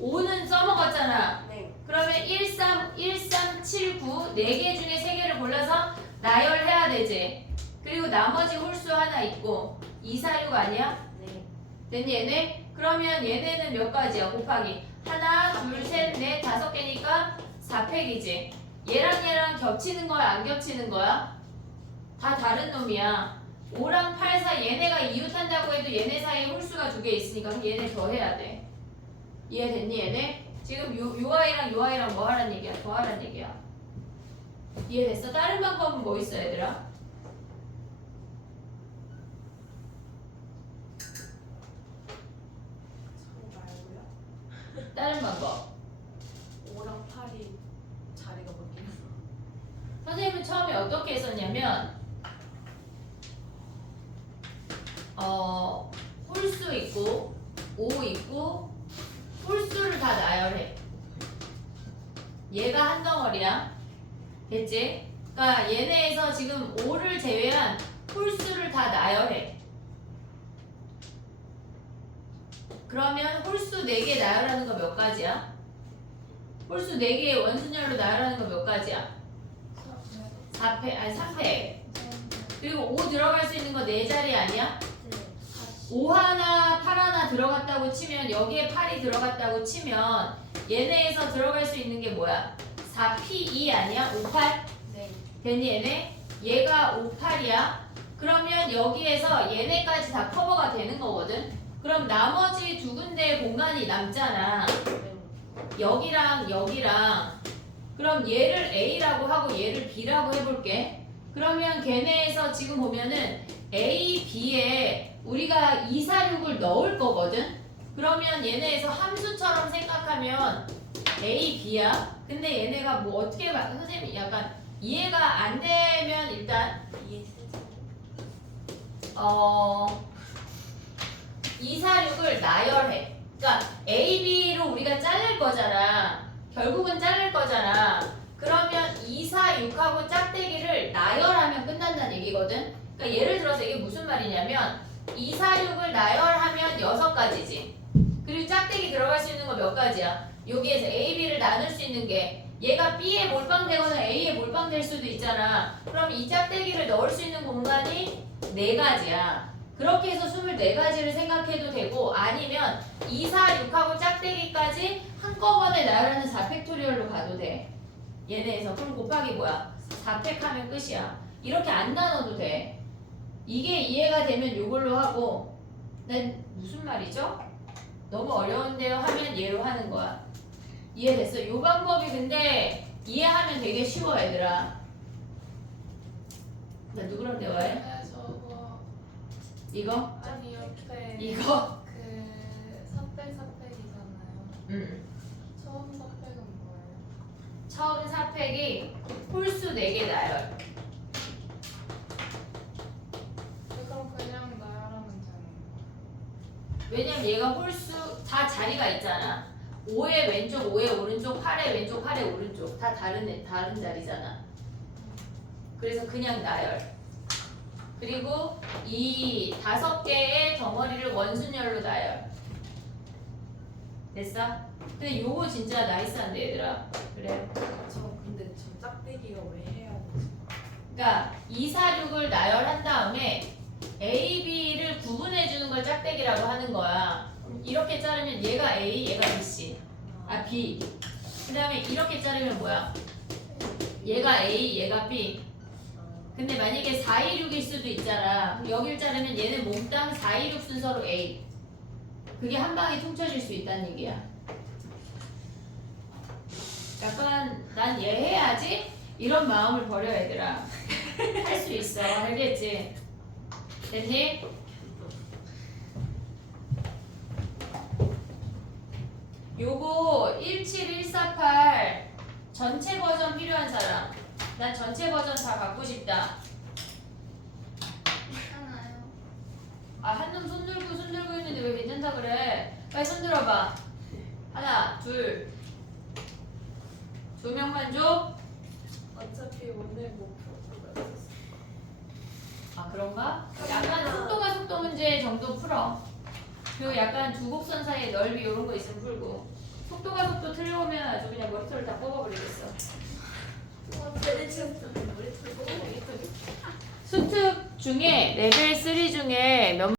5는 써먹었잖아. 네. 그러면 1, 3, 7, 9 4개 중에 3개를 골라서 나열해야 되지. 그리고 나머지 홀수 하나 있고 2, 4, 6 아니야? 네. 됐니 얘네? 그러면 얘네는 몇 가지야? 곱하기 하나, 둘, 셋, 넷, 5개니까 4팩이지. 얘랑 겹치는 거야? 안 겹치는 거야? 다 다른 놈이야. 5랑 8, 4 얘네가 이웃한다고 해도 얘네 사이에 홀수가 2개 있으니까 그럼 얘네 더해야 돼. 이해됐니 얘네? 지금 요 아이랑 요 아이랑 뭐 하란 얘기야? 더하란 얘기야. 이해됐어? 다른 방법은 뭐 있어 얘들아? 저 말고요. 다른 방법. 5랑 8이 자리가 바뀌어서. 선생님은 처음에 어떻게 했었냐면 홀수 있고 5 있고 홀수를 다 나열해. 얘가 한 덩어리야. 됐지? 그러니까 얘네에서 지금 5를 제외한 홀수를 다 나열해. 그러면 홀수 4개 나열하는 거 몇 가지야? 홀수 4개의 원순열로 나열하는 거 몇 가지야? 4팩, 아니 3팩. 그리고 5 들어갈 수 있는 거 4자리 아니야? 5 하나, 8 하나 들어갔다고 치면 여기에 8이 들어갔다고 치면 얘네에서 들어갈 수 있는 게 뭐야? 4P2 아니야? 5, 8? 네. 됐니 얘네? 얘가 5, 8이야. 그러면 여기에서 얘네까지 다 커버가 되는 거거든? 그럼 나머지 2군데의 공간이 남잖아. 네. 여기랑 여기랑. 그럼 얘를 A라고 하고 얘를 B라고 해볼게. 그러면 걔네에서 지금 보면은 A, B에 우리가 2, 4, 6을 넣을 거거든? 그러면 얘네에서 함수처럼 생각하면 A, B야. 근데 얘네가 뭐 어떻게 봐? 선생님이 약간 이해가 안 되면 일단 이해했어요. 2, 4, 6을 나열해. 그러니까 A, B로 우리가 자를 거잖아. 결국은 자를 거잖아. 그러면 2, 4, 6하고 짝대기를 나열하면 끝난다는 얘기거든. 그러니까 예를 들어서 이게 무슨 말이냐면 2, 4, 6을 나열하면 6가지지. 그리고 짝대기 들어갈 수 있는 거 몇 가지야? 여기에서 A, B를 나눌 수 있는 게 얘가 B에 몰빵되거나 A에 몰빵될 수도 있잖아. 그럼 이 짝대기를 넣을 수 있는 공간이 4가지야. 그렇게 해서 24가지를 생각해도 되고 아니면 2, 4, 6하고 짝대기까지 한꺼번에 나열하는 4팩토리얼로 가도 돼. 얘네에서. 그럼 곱하기 뭐야? 4팩 하면 끝이야. 이렇게 안 나눠도 돼. 이게 이해가 되면 이걸로 하고 난 무슨 말이죠? 너무 어려운데요 하면 얘로 하는 거야. 이해됐어? 이 방법이 근데 이해하면 되게 쉬워 얘들아. 나 누구랑 대화해? 네, 저거 이거? 아니 옆에 이거? 그 사팩이잖아요. 처음 사팩은 뭐예요? 처음 사팩이 홀수 4개 나열. 그럼 그냥 나열하면 되는 거예요? 왜냐면 얘가 홀수 다 자리가 있잖아. 5의 왼쪽, 5의 오른쪽, 8의 왼쪽, 8의 오른쪽 다 다른 자리잖아. 그래서 그냥 나열. 그리고 이 5개의 덩어리를 원순열로 나열. 됐어? 근데 요거 진짜 나이스한데 얘들아. 그래. 근데 저 짝대기가 왜 해야 되지? 그러니까 2, 4, 6을 나열한 다음에 A, B를 구분해 주는 걸 짝대기라고 하는 거야. 이렇게 자르면 얘가 A, 얘가 BC. 아 B. 그다음에 이렇게 자르면 뭐야? 얘가 A, 얘가 B. 근데 만약에 4, 2, 6일 수도 있잖아. 여길 자르면 얘는 몽땅 4, 2, 6 순서로 A. 그게 한 방에 퉁쳐질 수 있다는 얘기야. 약간 난 얘 해야지? 이런 마음을 버려 얘들아. 할 수 있어. 알겠지? 됐니? 요거 17148 전체 버전 필요한 사람. 난 전체 버전 다 갖고 싶다. 괜찮아요. 아, 한놈 손 들고 있는데 왜 괜찮다 그래? 빨리 손 들어봐. 하나, 둘. 2명만 줘? 어차피 오늘 못 풀고 있어. 아, 그런가? 약간 속도가 속도 문제 정도 풀어. 그리고 약간 두 곡선 사이의 넓이 이런 거 있으면 풀고. 속도가 속도 틀려오면 아주 그냥 머리털을 다 뽑아버리겠어. 수특 중에 레벨 3 중에 몇